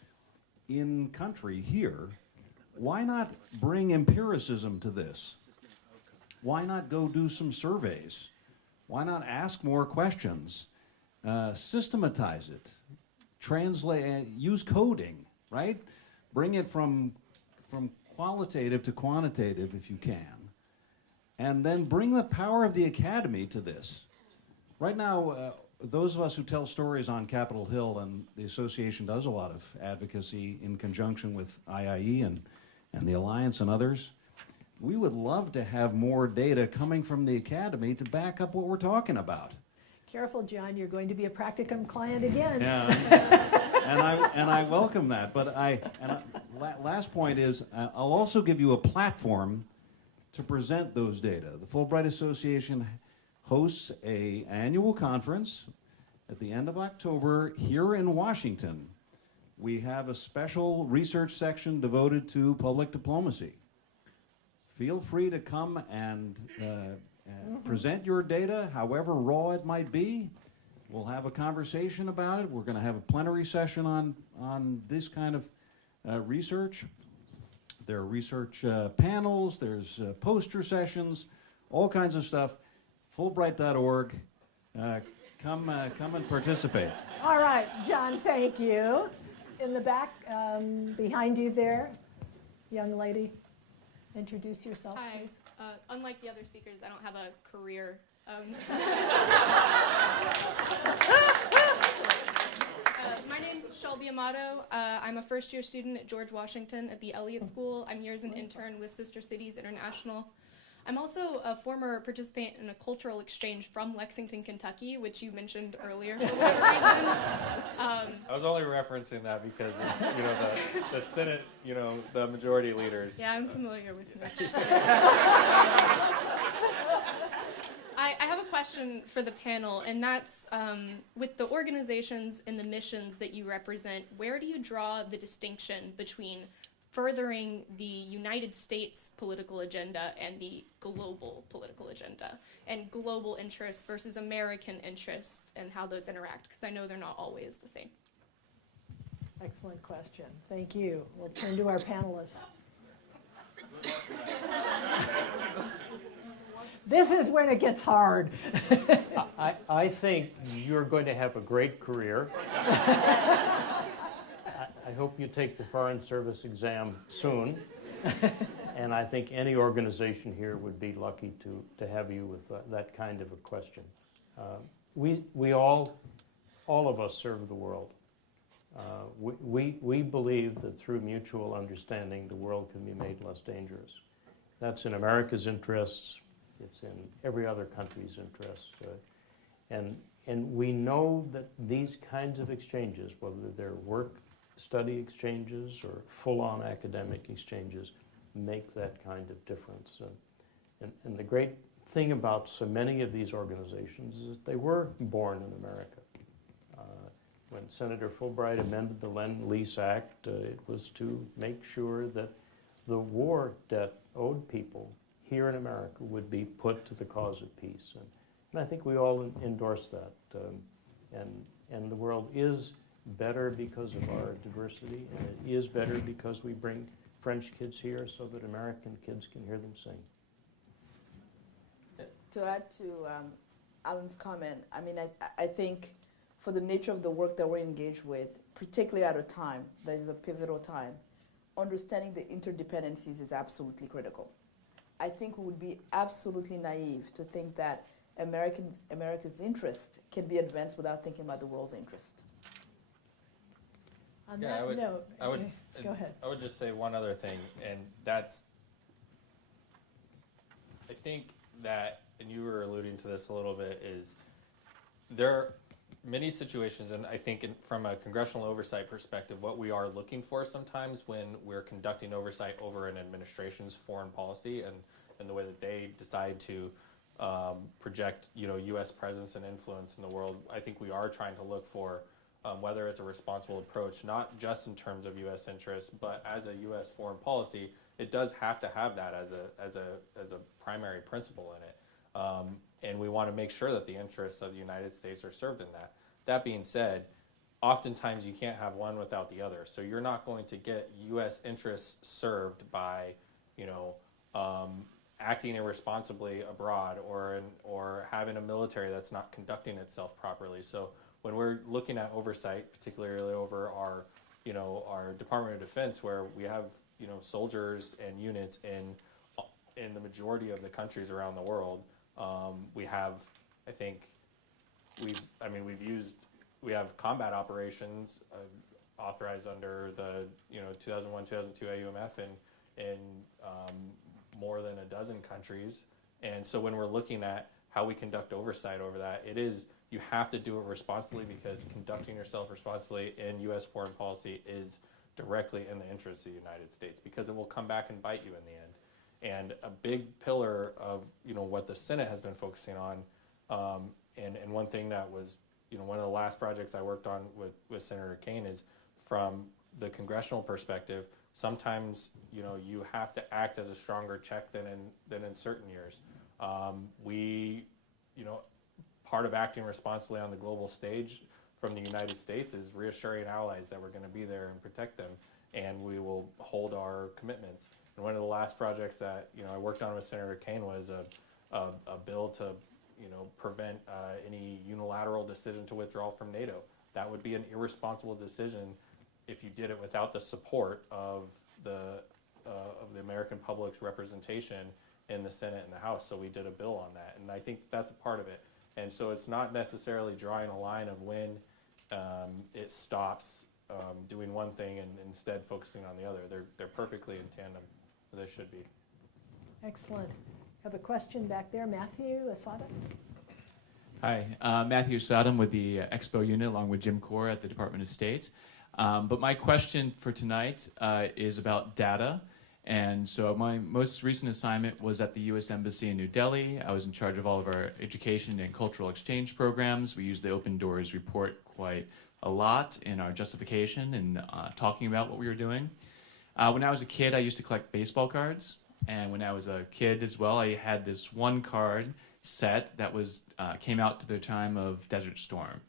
in country here, why not bring empiricism to this? Why not go do some surveys? Why not ask more questions? Systematize it, translate, use coding, right? Bring it from qualitative to quantitative if you can. And then bring the power of the academy to this. Right now, those of us who tell stories on Capitol Hill, and the association does a lot of advocacy in conjunction with IIE and the Alliance and others, we would love to have more data coming from the academy to back up what we're talking about. Careful, John, you're going to be a practicum client again. Yeah, and I welcome that. But last point is, I'll also give you a platform to present those data. The Fulbright Association hosts an annual conference at the end of October here in Washington. We have a special research section devoted to public diplomacy. Feel free to come and present your data, however raw it might be. We'll have a conversation about it. We're going to have a plenary session on this kind of research. There are research panels, there's poster sessions, all kinds of stuff. Fulbright.org. Come and participate. All right, John, thank you. In the back, behind you there, young lady, introduce yourself, Hi. please. Unlike the other speakers, I don't have a career. My name's Shelby Amato. I'm a first-year student at George Washington at the Elliott School. I'm here as an intern with Sister Cities International. I'm also a former participant in a cultural exchange from Lexington, Kentucky, which you mentioned earlier for whatever reason. I was only referencing that because it's, the Senate, the majority leaders. Yeah, I'm familiar with Mitch. I have a question for the panel, and that's with the organizations and the missions that you represent, where do you draw the distinction between furthering the United States political agenda and the global political agenda, and global interests versus American interests, and how those interact? Because I know they're not always the same. Excellent question. Thank you. We'll turn to our panelists. This is when it gets hard. I think you're going to have a great career. I hope you take the Foreign Service exam soon. And I think any organization here would be lucky to have you with that kind of a question. We all of us serve the world. We believe that through mutual understanding, the world can be made less dangerous. That's in America's interests. It's in every other country's interests. And we know that these kinds of exchanges, whether they're work-study exchanges or full-on academic exchanges, make that kind of difference. And the great thing about so many of these organizations is that they were born in America. When Senator Fulbright amended the Lend-Lease Act, it was to make sure that the war debt owed people here in America would be put to the cause of peace. And I think we all endorse that. And the world is better because of our diversity, and it is better because we bring French kids here so that American kids can hear them sing. To add to Alan's comment, I mean, I think for the nature of the work that we're engaged with, particularly at a time that is a pivotal time, understanding the interdependencies is absolutely critical. I think we would be absolutely naive to think that America's interest can be advanced without thinking about the world's interest. On Yeah, that note, go ahead. I would just say one other thing, and that's, I think that, and you were alluding to this a little bit, is there are many situations, and I think from a congressional oversight perspective, what we are looking for sometimes when we're conducting oversight over an administration's foreign policy and the way that they decide to project, U.S. presence and influence in the world, I think we are trying to look for whether it's a responsible approach, not just in terms of U.S. interests, but as a U.S. foreign policy, it does have to have that as a primary principle in it. And we want to make sure that the interests of the United States are served in that. That being said, oftentimes you can't have one without the other. So you're not going to get U.S. interests served by, you know, acting irresponsibly abroad or having a military that's not conducting itself properly. So when we're looking at oversight, particularly over our, you know, our Department of Defense, where we have, you know, soldiers and units in the majority of the countries around the world, we have, I think, we have combat operations authorized under the, you know, 2001, 2002 AUMF in more than a dozen countries. And so when we're looking at how we conduct oversight over that, it is, you have to do it responsibly, because conducting yourself responsibly in U.S. foreign policy is directly in the interest of the United States, because it will come back and bite you in the end. And a big pillar of, you know, what the Senate has been focusing on, and one thing that was, you know, one of the last projects I worked on with Senator Kaine is, from the congressional perspective, sometimes, you know, you have to act as a stronger check than in certain years. We, you know, part of acting responsibly on the global stage from the United States is reassuring allies that we're going to be there and protect them, and we will hold our commitments. And one of the last projects that, you know, I worked on with Senator Kaine was a bill to, you know, prevent any unilateral decision to withdraw from NATO. That would be an irresponsible decision if you did it without the support of the American public's representation in the Senate and the House. So we did a bill on that, and I think that's a part of it. And so it's not necessarily drawing a line of when it stops doing one thing and instead focusing on the other. They're perfectly in tandem. They should be. Excellent. Have a question back there, Matthew Asada. Hi, Matthew Asada with the Expo unit, along with Jim Core at the Department of State. But my question for tonight is about data. And so my most recent assignment was at the U.S. Embassy in New Delhi. I was in charge of all of our education and cultural exchange programs. We used the Open Doors report quite a lot in our justification and talking about what we were doing. When I was a kid, I used to collect baseball cards. And when I was a kid as well, I had this one card set that was came out to the time of Desert Storm.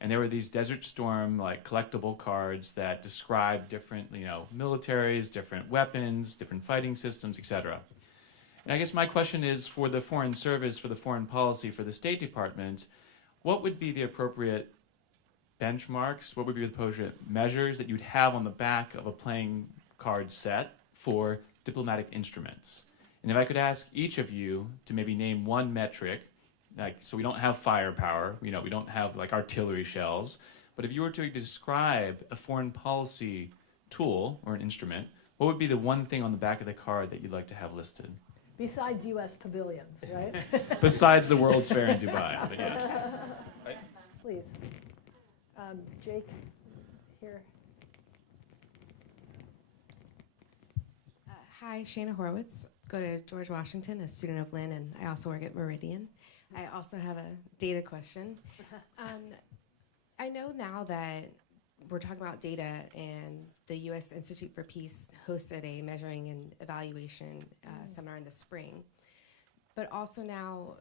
And there were these Desert Storm like collectible cards that described different, you know, militaries, different weapons, different fighting systems, etc. And I guess my question is, for the Foreign Service, for the foreign policy, for the State Department, what would be the appropriate benchmarks, what would be the appropriate measures that you'd have on the back of a playing card set for diplomatic instruments? And if I could ask each of you to maybe name one metric, like, so we don't have firepower, you know, we don't have like artillery shells, but if you were to describe a foreign policy tool or an instrument, what would be the one thing on the back of the card that you'd like to have listed? Besides U.S. pavilions, right? Besides the World's Fair in Dubai, but yes. Please. Jake, here. Hi, Shana Horowitz. Go to George Washington, a student of Lynn, and I also work at Meridian. I also have a data question. I know now that we're talking about data, and the U.S. Institute for Peace hosted a measuring and evaluation seminar in the spring. But also now,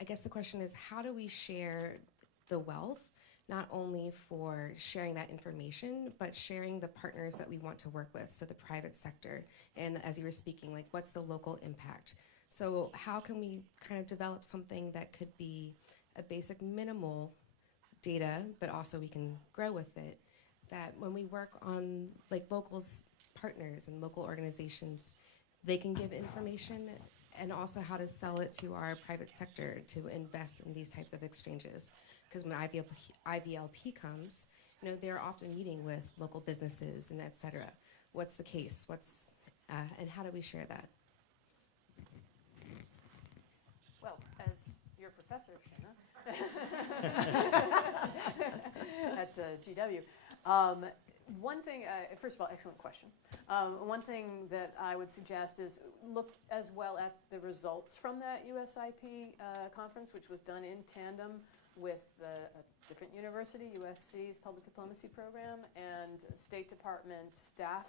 I guess the question is, how do we share the wealth, not only for sharing that information, but sharing the partners that we want to work with, so the private sector, and as you were speaking, like, what's the local impact? So how can we kind of develop something that could be a basic minimal data, but also we can grow with it, that when we work on like local partners and local organizations, they can give information, and also how to sell it to our private sector to invest in these types of exchanges. Because when IVLP comes, you know, they're often meeting with local businesses and et cetera. What's the case? And how do we share that? Well, as your professor, Shana, at GW, one thing, first of all, excellent question. One thing that I would suggest is look as well at the results from that USIP conference, which was done in tandem with a different university, USC's public diplomacy program, and State Department staff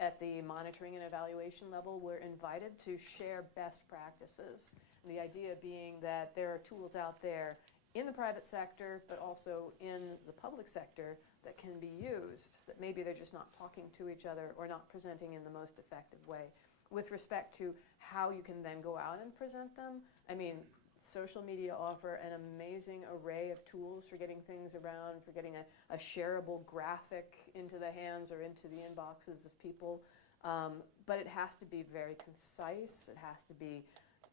at the monitoring and evaluation level were invited to share best practices. And the idea being that there are tools out there in the private sector, but also in the public sector that can be used, that maybe they're just not talking to each other or not presenting in the most effective way. With respect to how you can then go out and present them, I mean, social media offer an amazing array of tools for getting things around, for getting a shareable graphic into the hands or into the inboxes of people. But it has to be very concise. It has to be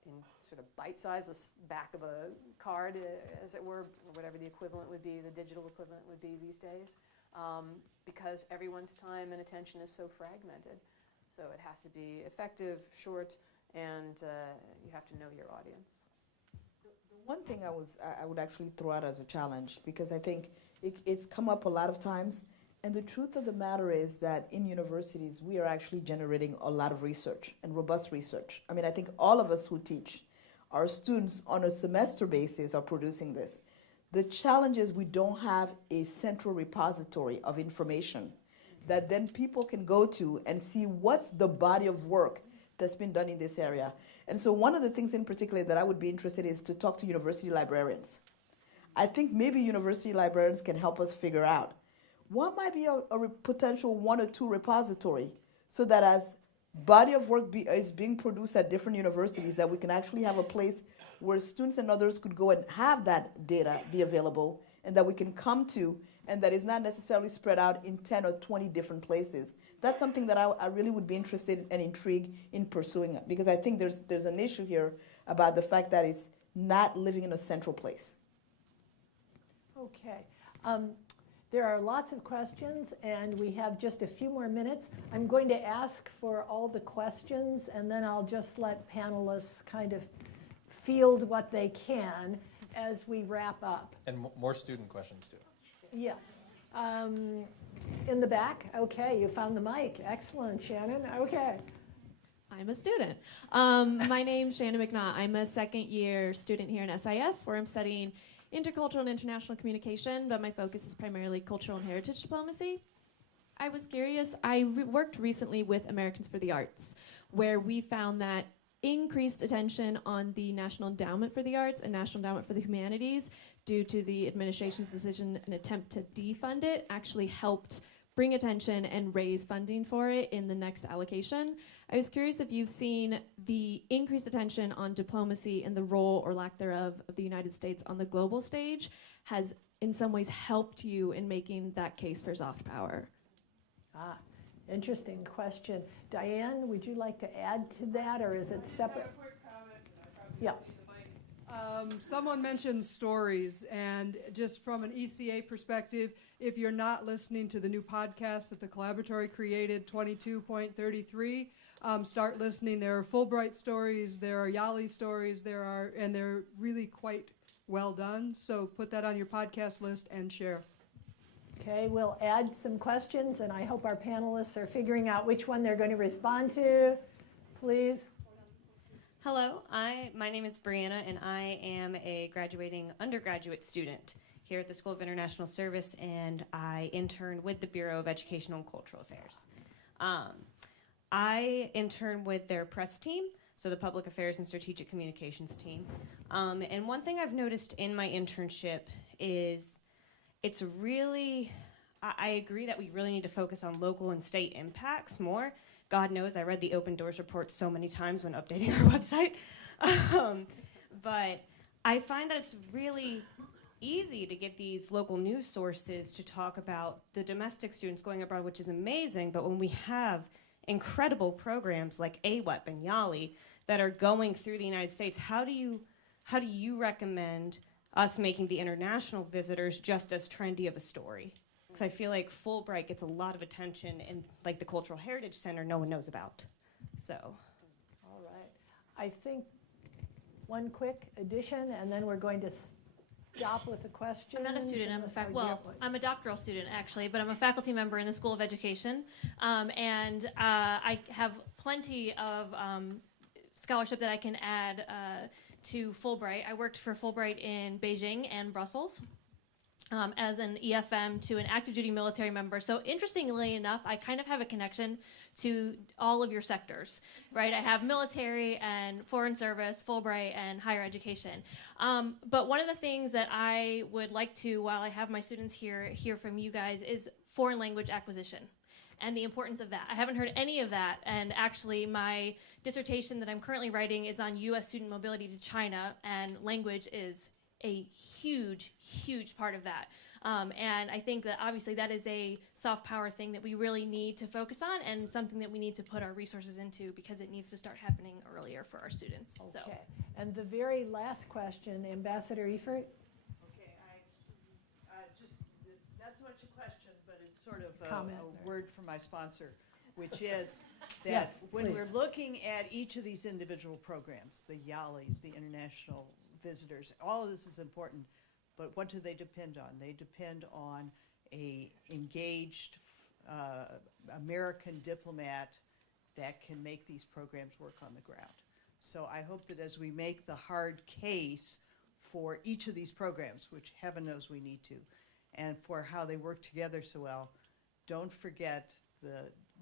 in sort of bite size, the back of a card, as it were, or whatever the equivalent would be, the digital equivalent would be these days, because everyone's time and attention is so fragmented. So it has to be effective, short, and you have to know your audience. One thing I would actually throw out as a challenge, because I think it's come up a lot of times, and the truth of the matter is that in universities, we are actually generating a lot of research and robust research. I mean, I think all of us who teach, our students on a semester basis are producing this. The challenge is we don't have a central repository of information that then people can go to and see what's the body of work that's been done in this area. And so one of the things in particular that I would be interested in is to talk to university librarians. I think maybe university librarians can help us figure out what might be a potential 1 or 2 repository, so that as body of work is being produced at different universities, that we can actually have a place where students and others could go and have that data be available, and that we can come to, and that is not necessarily spread out in 10 or 20 different places. That's something that I really would be interested and intrigued in pursuing, because I think there's an issue here about the fact that it's not living in a central place. Okay. There are lots of questions, and we have just a few more minutes. I'm going to ask for all the questions, and then I'll just let panelists kind of field what they can as we wrap up. And more student questions, too. Yes. In the back? Okay, you found the mic. Excellent, Shannon. Okay. I'm a student. My name's Shannon McNaught. I'm a second-year student here in SIS, where I'm studying intercultural and international communication, but my focus is primarily cultural and heritage diplomacy. I was curious, I worked recently with Americans for the Arts, where we found that increased attention on the National Endowment for the Arts and National Endowment for the Humanities, due to the administration's decision and attempt to defund it, actually helped bring attention and raise funding for it in the next allocation. I was curious if you've seen the increased attention on diplomacy and the role or lack thereof of the United States on the global stage has in some ways helped you in making that case for soft power. Ah, interesting question. Diane, would you like to add to that, or is it separate? A quick comment, and I probably Yeah. need the mic. Someone mentioned stories, and just from an ECA perspective, if you're not listening to the new podcast that the Collaboratory created, 22.33, start listening. There are Fulbright stories, there are Yali stories, and they're really quite well done. So put that on your podcast list and share. Okay, we'll add some questions, and I hope our panelists are figuring out which one they're going to respond to. Please. Hello, my name is Brianna, and I am a graduating undergraduate student here at the School of International Service, and I intern with the Bureau of Educational and Cultural Affairs. I intern with their press team, so the Public Affairs and Strategic Communications team. And one thing I've noticed in my internship is it's really, I agree that we really need to focus on local and state impacts more. God knows I read the Open Doors report so many times when updating our website. But I find that it's really easy to get these local news sources to talk about the domestic students going abroad, which is amazing. But when we have incredible programs like AWEP and YALI that are going through the United States, how do you recommend us making the international visitors just as trendy of a story? Because I feel like Fulbright gets a lot of attention, and like the Cultural Heritage Center, no one knows about. So. All right. I think one quick addition, and then we're going to stop with the question. I'm not a student. I'm a doctoral student actually, but I'm a faculty member in the School of Education, and I have plenty of scholarship that I can add to Fulbright. I worked for Fulbright in Beijing and Brussels. as an EFM to an active duty military member. So interestingly enough, I kind of have a connection to all of your sectors, right? I have military and foreign service, Fulbright, and higher education. But one of the things that I would like to, while I have my students here, hear from you guys is foreign language acquisition and the importance of that. I haven't heard any of that, and actually my dissertation that I'm currently writing is on U.S. student mobility to China, and language is a huge, huge part of that. And I think that obviously that is a soft power thing that we really need to focus on, and something that we need to put our resources into, because it needs to start happening earlier for our students. Okay. So. And the very last question, Ambassador Efert. Okay, not so much a question, but it's sort of Comment. a word from my sponsor, which is that Yes, when please. we're looking at each of these individual programs, the YALIs, the international visitors, all of this is important, but what do they depend on? They depend on a engaged American diplomat that can make these programs work on the ground. So I hope that as we make the hard case for each of these programs, which heaven knows we need to, and for how they work together so well, don't forget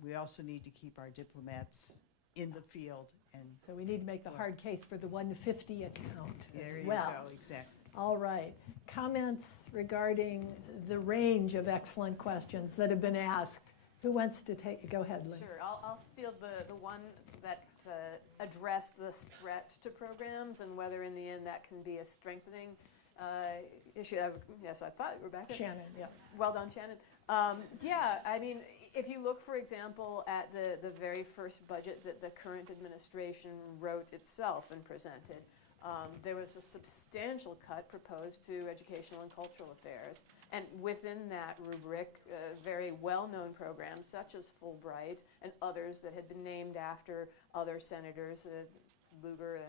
we also need to keep our diplomats in the field. And So we need to make the hard case for the 150 account there as you well. go, exactly. All right. Comments regarding the range of excellent questions that have been asked. Who wants to take? Go ahead, Lynn. Sure, I'll field the one that addressed the threat to programs and whether in the end that can be a strengthening issue. Yes, I thought, Rebecca. Shannon, yeah. Well done, Shannon. Yeah, I mean, if you look, for example, at the very first budget that the current administration wrote itself and presented, there was a substantial cut proposed to educational and cultural affairs. And within that rubric, very well-known programs such as Fulbright and others that had been named after other senators, Lugar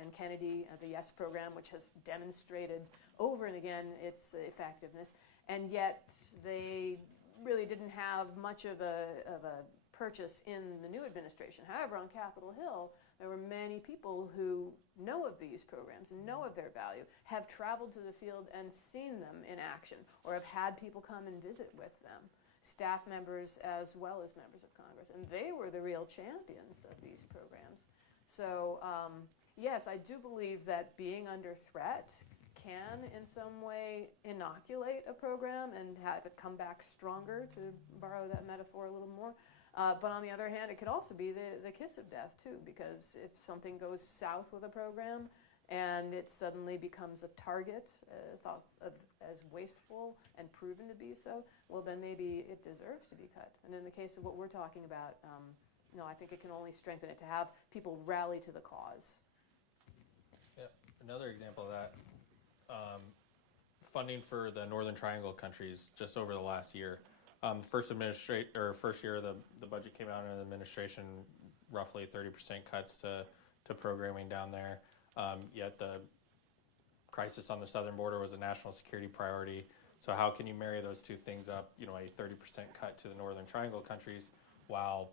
and Kennedy, the YES program, which has demonstrated over and again its effectiveness. And yet they really didn't have much of a purchase in the new administration. However, on Capitol Hill, there were many people who know of these programs and know of their value, have traveled to the field and seen them in action, or have had people come and visit with them, staff members as well as members of Congress. And they were the real champions of these programs. So yes, I do believe that being under threat can in some way inoculate a program and have it come back stronger, to borrow that metaphor a little more. But on the other hand, it could also be the kiss of death too, because if something goes south with a program and it suddenly becomes a target thought of as wasteful and proven to be so, well then maybe it deserves to be cut. And in the case of what we're talking about, no, I think it can only strengthen it to have people rally to the cause. Yeah, another example of that, funding for the Northern Triangle countries just over the last year. First year the budget came out in the administration, roughly 30% cuts to programming down there. Yet the crisis on the southern border was a national security priority. So how can you marry those two things up? You know, a 30% cut to the Northern Triangle countries, while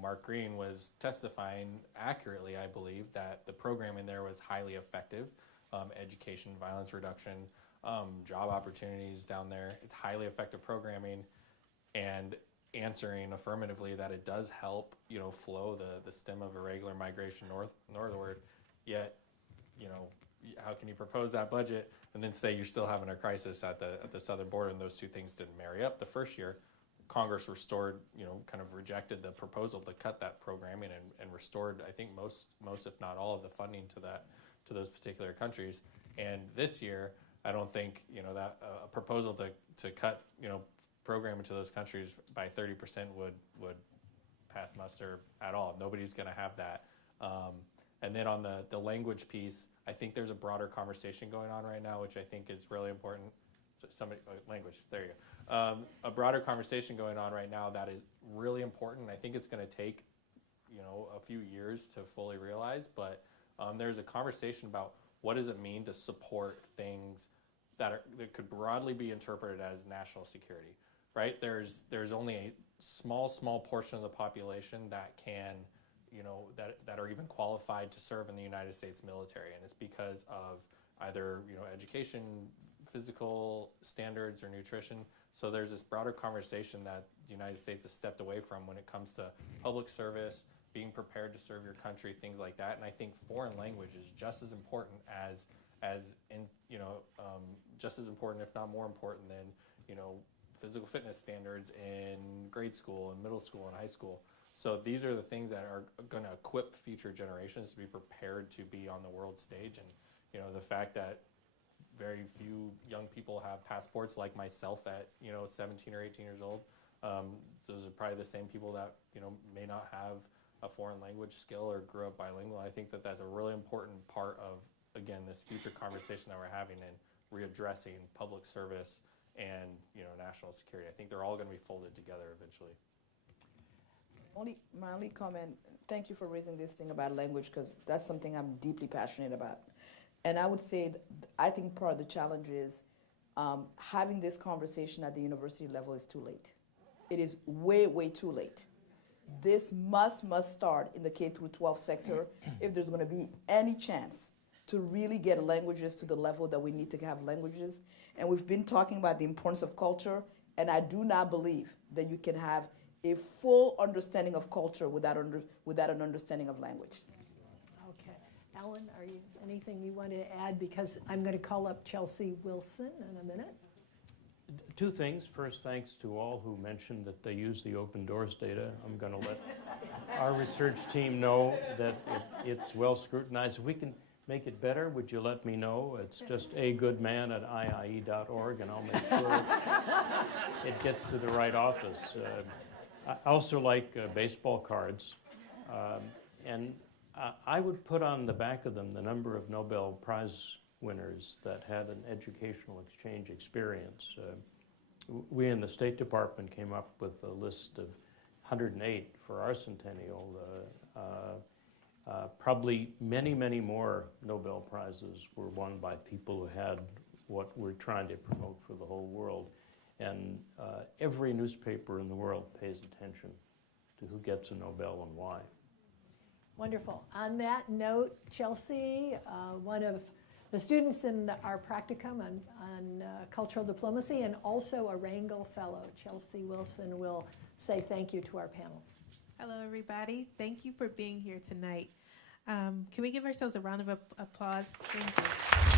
Mark Green was testifying accurately, I believe, that the programming there was highly effective. Education, violence reduction, job opportunities down there. It's highly effective programming, and answering affirmatively that it does help, flow the stem of irregular migration northward. Yet, how can you propose that budget and then say you're still having a crisis at the southern border, and those two things didn't marry up the first year? Congress restored, kind of rejected the proposal to cut that programming and restored, I think, most if not all of the funding to those particular countries. And this year, I don't think that a proposal to cut programming to those countries by 30% would pass muster at all. Nobody's going to have that. And then on the language piece, I think there's a broader conversation going on right now, which I think is really important. Language, there you go. A broader conversation going on right now that is really important. I think it's going to take a few years to fully realize, but there's a conversation about what does it mean to support things that could broadly be interpreted as national security, right? There's only a small portion of the population that can, that are even qualified to serve in the United States military, and it's because of either education physical standards or nutrition. So there's this broader conversation that the United States has stepped away from when it comes to public service, being prepared to serve your country, things like that. And I think foreign language is just as important just as important, if not more important than, physical fitness standards in grade school and middle school and high school. So these are the things that are going to equip future generations to be prepared to be on the world stage. And, the fact that very few young people have passports like myself at, 17 or 18 years old. Those are probably the same people that, may not have a foreign language skill or grew up bilingual. I think that that's a really important part of, again, this future conversation that we're having and readdressing public service and, national security. I think they're all going to be folded together eventually. My only comment, thank you for raising this thing about language, because that's something I'm deeply passionate about. And I would say, I think part of the challenge is having this conversation at the university level is too late. It is way, way too late. This must start in the K through 12 sector if there's going to be any chance to really get languages to the level that we need to have languages. And we've been talking about the importance of culture, and I do not believe that you can have a full understanding of culture without an understanding of language. Okay. Alan, are you anything you want to add? Because I'm going to call up Chelsea Wilson in a minute. Two things. First, thanks to all who mentioned that they use the open doors data. I'm going to let our research team know that it's well scrutinized. If we can make it better, would you let me know? It's just agoodman@iie.org, and I'll make sure it gets to the right office. I also like baseball cards, and I would put on the back of them the number of Nobel Prize winners that had an educational exchange experience. We in the State Department came up with a list of 108 for our centennial. Probably many, many more Nobel Prizes were won by people who had what we're trying to promote for the whole world. And every newspaper in the world pays attention to who gets a Nobel and why. Wonderful. On that note, Chelsea, one of the students in our practicum on cultural diplomacy and also a Rangel Fellow, Chelsea Wilson, will say thank you to our panel. Hello, everybody. Thank you for being here tonight. Can we give ourselves a round of applause? Thank you.